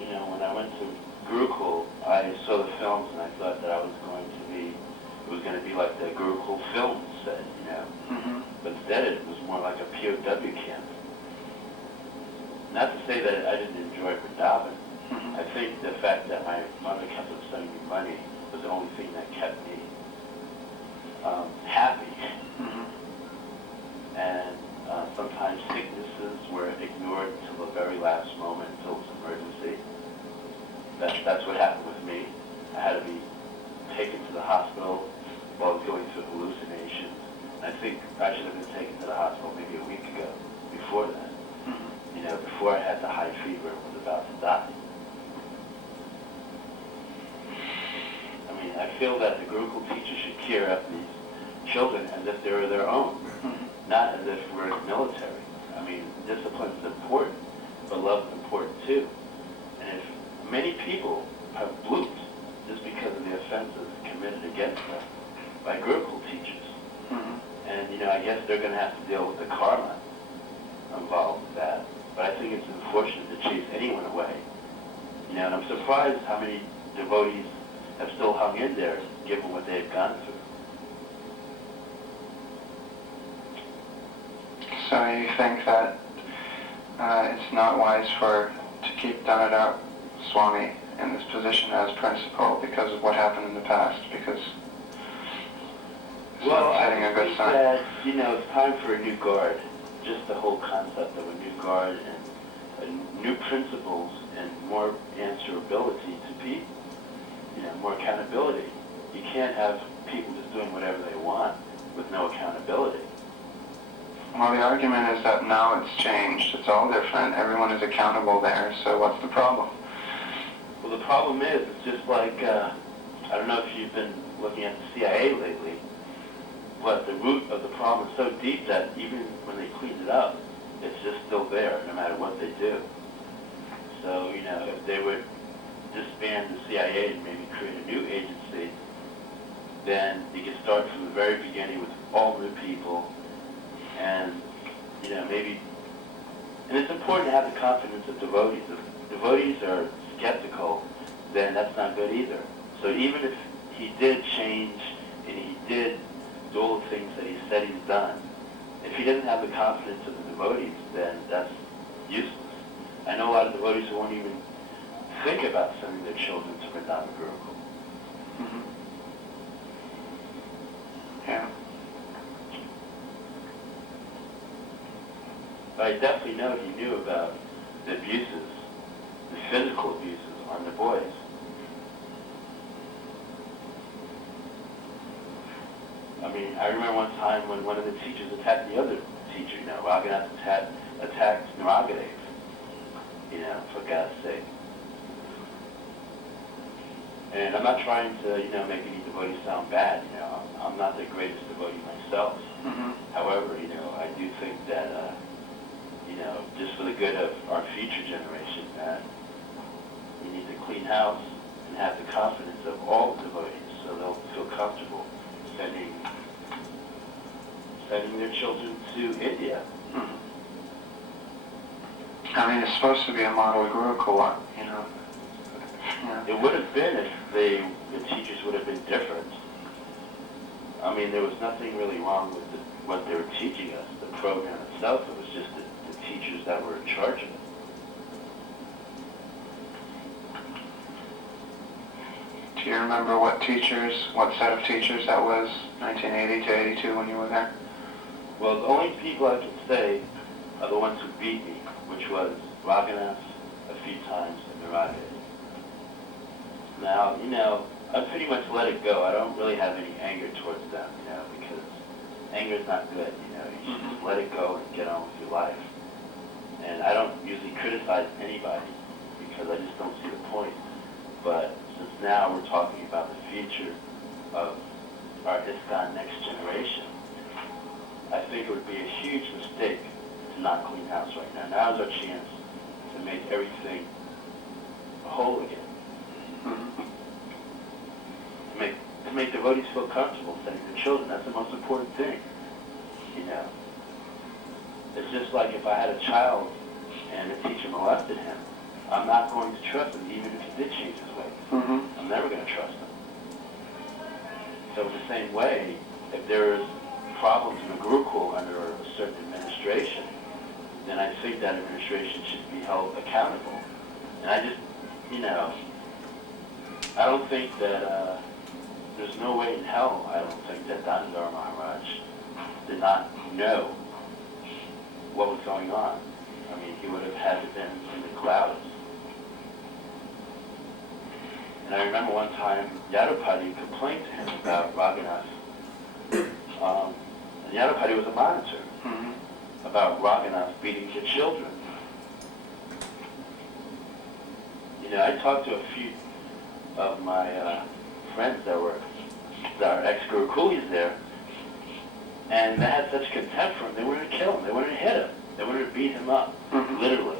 You know, when I went to Gurukul, I saw the films and I thought that it was going to be like the Gurukul film said, you know. But instead it was more like a POW camp. Not to say that I didn't enjoy Vrindavan. I think the fact that my mother kept on sending me money was the only thing that kept me happy. And sometimes sicknesses were ignored until the very last moment, until it was an emergency. That's what happened with me. I had to be taken to the hospital while I was going through hallucinations. And I think I should have been taken to the hospital maybe a week ago, before that. You know, before I had the high fever and was about to die. I mean, I feel that the Gurukul teachers should care of these children as if they were their own, not as if we're in the military. I mean, discipline is important, but love is important too. And if many people have blooped just because of the offenses committed against them by Gurukul teachers, and you know, I guess they're going to have to deal with the karma involved with that. But I think it's unfortunate to chase anyone away. You know, and I'm surprised how many devotees have still hung in there given what they've gone through. So you think that it's not wise to keep Dhanurdhara Swami in this position as principal because of what happened in the past, because it's not setting a good sign? That, you know, it's time for a new guard. Just the whole concept of a new guard and new principles and more answerability to people. You know, more accountability. You can't have people just doing whatever they want with no accountability. Well, the argument is that now it's changed. It's all different. Everyone is accountable there, so what's the problem? Well, the problem is, it's just like, I don't know if you've been looking at the CIA lately, but the root of the problem is so deep that even when they cleaned it up, it's just still there, no matter what they do. So, you know, if they would disband the CIA and maybe create a new agency, then you can start from the very beginning with all new people, and, you know, maybe, and it's important to have the confidence of devotees. If devotees are skeptical, then that's not good either. So even if he did change and he did do all the things that he said he's done, if he doesn't have the confidence of the devotees, then that's useless. I know a lot of devotees who won't even think about sending their children to Vrindavan Gurukul. Yeah. But I definitely know he knew about the abuses, the physical abuses on the boys. I mean, I remember one time when one of the teachers attacked the other teacher, you know, Raghunath attacked Naragadev, you know, for God's sake. And I'm not trying to, you know, make any devotee sound bad, you know, I'm not the greatest devotee myself. However, you know, I do think that, you know, just for the good of our future generation, that we need to clean house and have the confidence of all the devotees so they'll feel comfortable sending their children to India. I mean, it's supposed to be a model Gurukul, you know. Yeah. It would have been if the teachers would have been different. I mean, there was nothing really wrong with what they were teaching us, the program itself. It was just the teachers that were in charge of it. Do you remember what set of teachers that was, 1980 to 82 when you were there? Well, the only people I can say are the ones who beat me, which was Raghunath a few times and Narade. Now, I pretty much let it go. I don't really have any anger towards them, because anger is not good, You should just let it go and get on with your life. And I don't usually criticize anybody because I just don't see the point. But since now we're talking about the future of our ISKCON next generation, I think it would be a huge mistake to not clean house right now. Now's our chance to make everything whole again. To make devotees feel comfortable sending their children. That's the most important thing. It's just like if I had a child and a teacher molested him, I'm not going to trust him even if he did change his ways. I'm never going to trust him. So in the same way, if there is problems in the Gurukul under a certain administration, then I think that administration should be held accountable. And I just, I don't think that, there's no way in hell, I don't think that Dhanurdhara Maharaj did not know what was going on. I mean, he would have had to been in the clouds. And I remember one time Yadupati complained to him about Raghunath. And Yadupati was a monitor about Raghunath beating his children. I talked to a few of my friends that are ex-Gurukulis there, and they had such contempt for him. They wanted to kill him. They wanted to hit him. They wanted to beat him up, literally,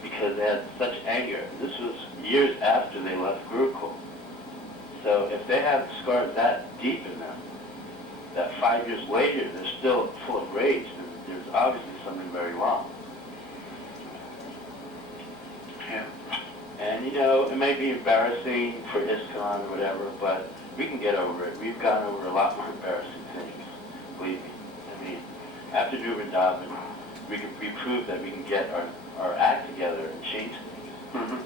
because they had such anger. This was years after they left Gurukul. So if they have scars that deep in them, that 5 years later they're still full of rage, then there's obviously something very wrong. Yeah. And it may be embarrassing for ISKCON or whatever, but we can get over it. We've gotten over a lot more embarrassing things, believe me. I mean, after Vrindavan, we proved that we can get our act together and change things.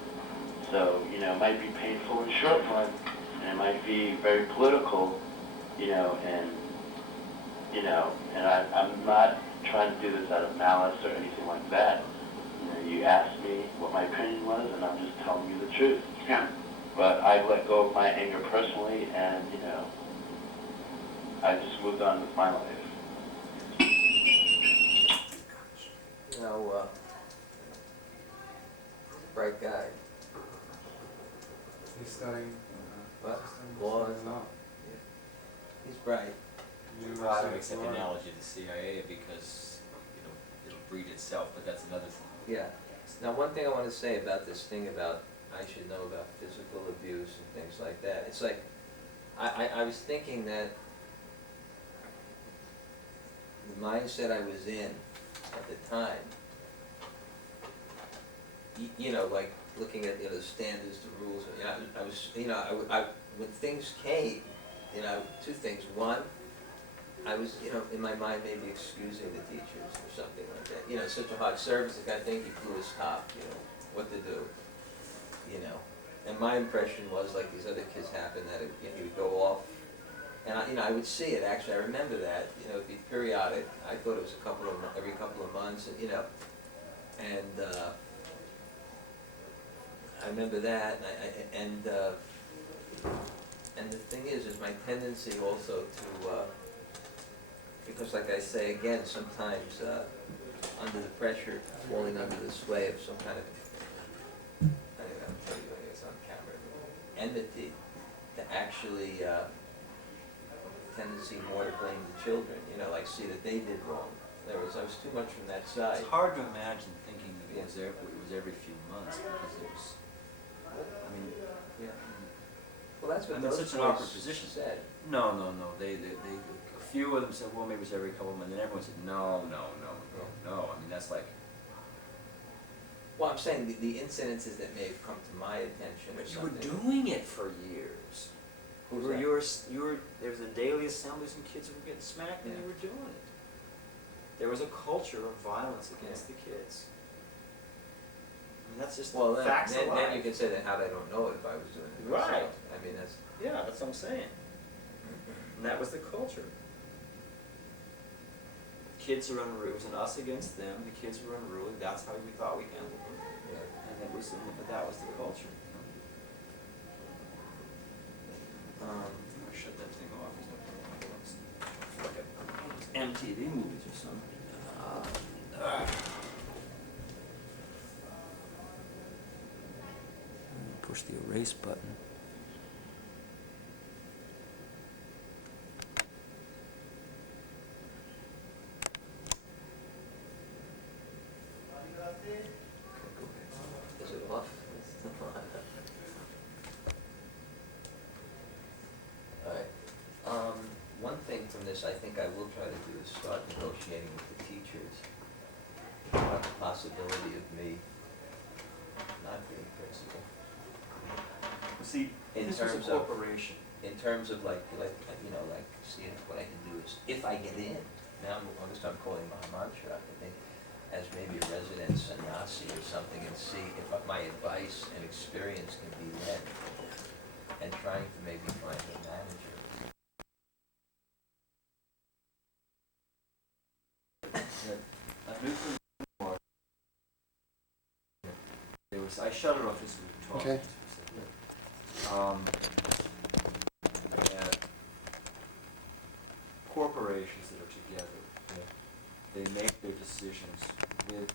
So, it might be painful in the short run, and it might be very political, and I'm not trying to do this out of malice or anything like that. You asked me what my opinion was, and I'm just telling you the truth. Yeah. But I let go of my anger personally, and, I just moved on with my life. Now, bright guy. He's studying. What? Law. Law. He's bright. I don't accept the analogy of the CIA because, it'll breed itself, but that's another thing. Yeah. Now, one thing I want to say about this thing about I should know about physical abuse and things like that. It's like, I was thinking that the mindset I was in at the time, like looking at, the standards, the rules, I was, when things came, two things. One, I was, in my mind maybe excusing the teachers or something like that. Such a hard service, the guy think he blew his top, what to do, And my impression was like these other kids happened that he would go off, and I would see it actually. I remember that, it'd be periodic. I thought it was every couple of months, and I remember that, and the thing is my tendency also to. Because like I say again, sometimes under the pressure, falling under the sway of some kind of, I'm telling you it's on camera, enmity, to actually tendency more to blame the children, like see that they did wrong. In other words, I was too much from that side. It's hard to imagine thinking that it was every few months because it was, Yeah. Well, that's what it's those such an awkward boys position. said. No. They a few of them said, well, maybe it was every couple of months, and everyone said, no. That's like. Well, I'm saying the incidences that may have come to my attention or But you were something. doing it for years. Who's There that? there was a daily assemblies and kids who were getting smacked and Yeah. they were doing it. There was a culture of violence against the kids. That's just Well, facts of life. then you can say that how I don't know it if I was doing it myself. Right. That's, what I'm saying. And that was the culture. Kids are unruly. It was an us against them. The kids were unruly. That's how we thought we handled them. Yeah. And it was, but that was the culture. I shut that thing off. It's like MTV movies or something. Push the erase button. Is it off? Alright, one thing from this I think I will try to do is start negotiating with the teachers about the possibility of me not being principal. See, In this was a terms of- corporation. In terms of like, you know, like, seeing what I can do is, if I get in, now I'm gonna start calling my mantra, I think, as maybe a resident sannyasi or something, and see if my advice and experience can be led, and trying to maybe find a manager. I shut it off just so we could talk. Okay. Yeah, corporations that are together, they make their decisions with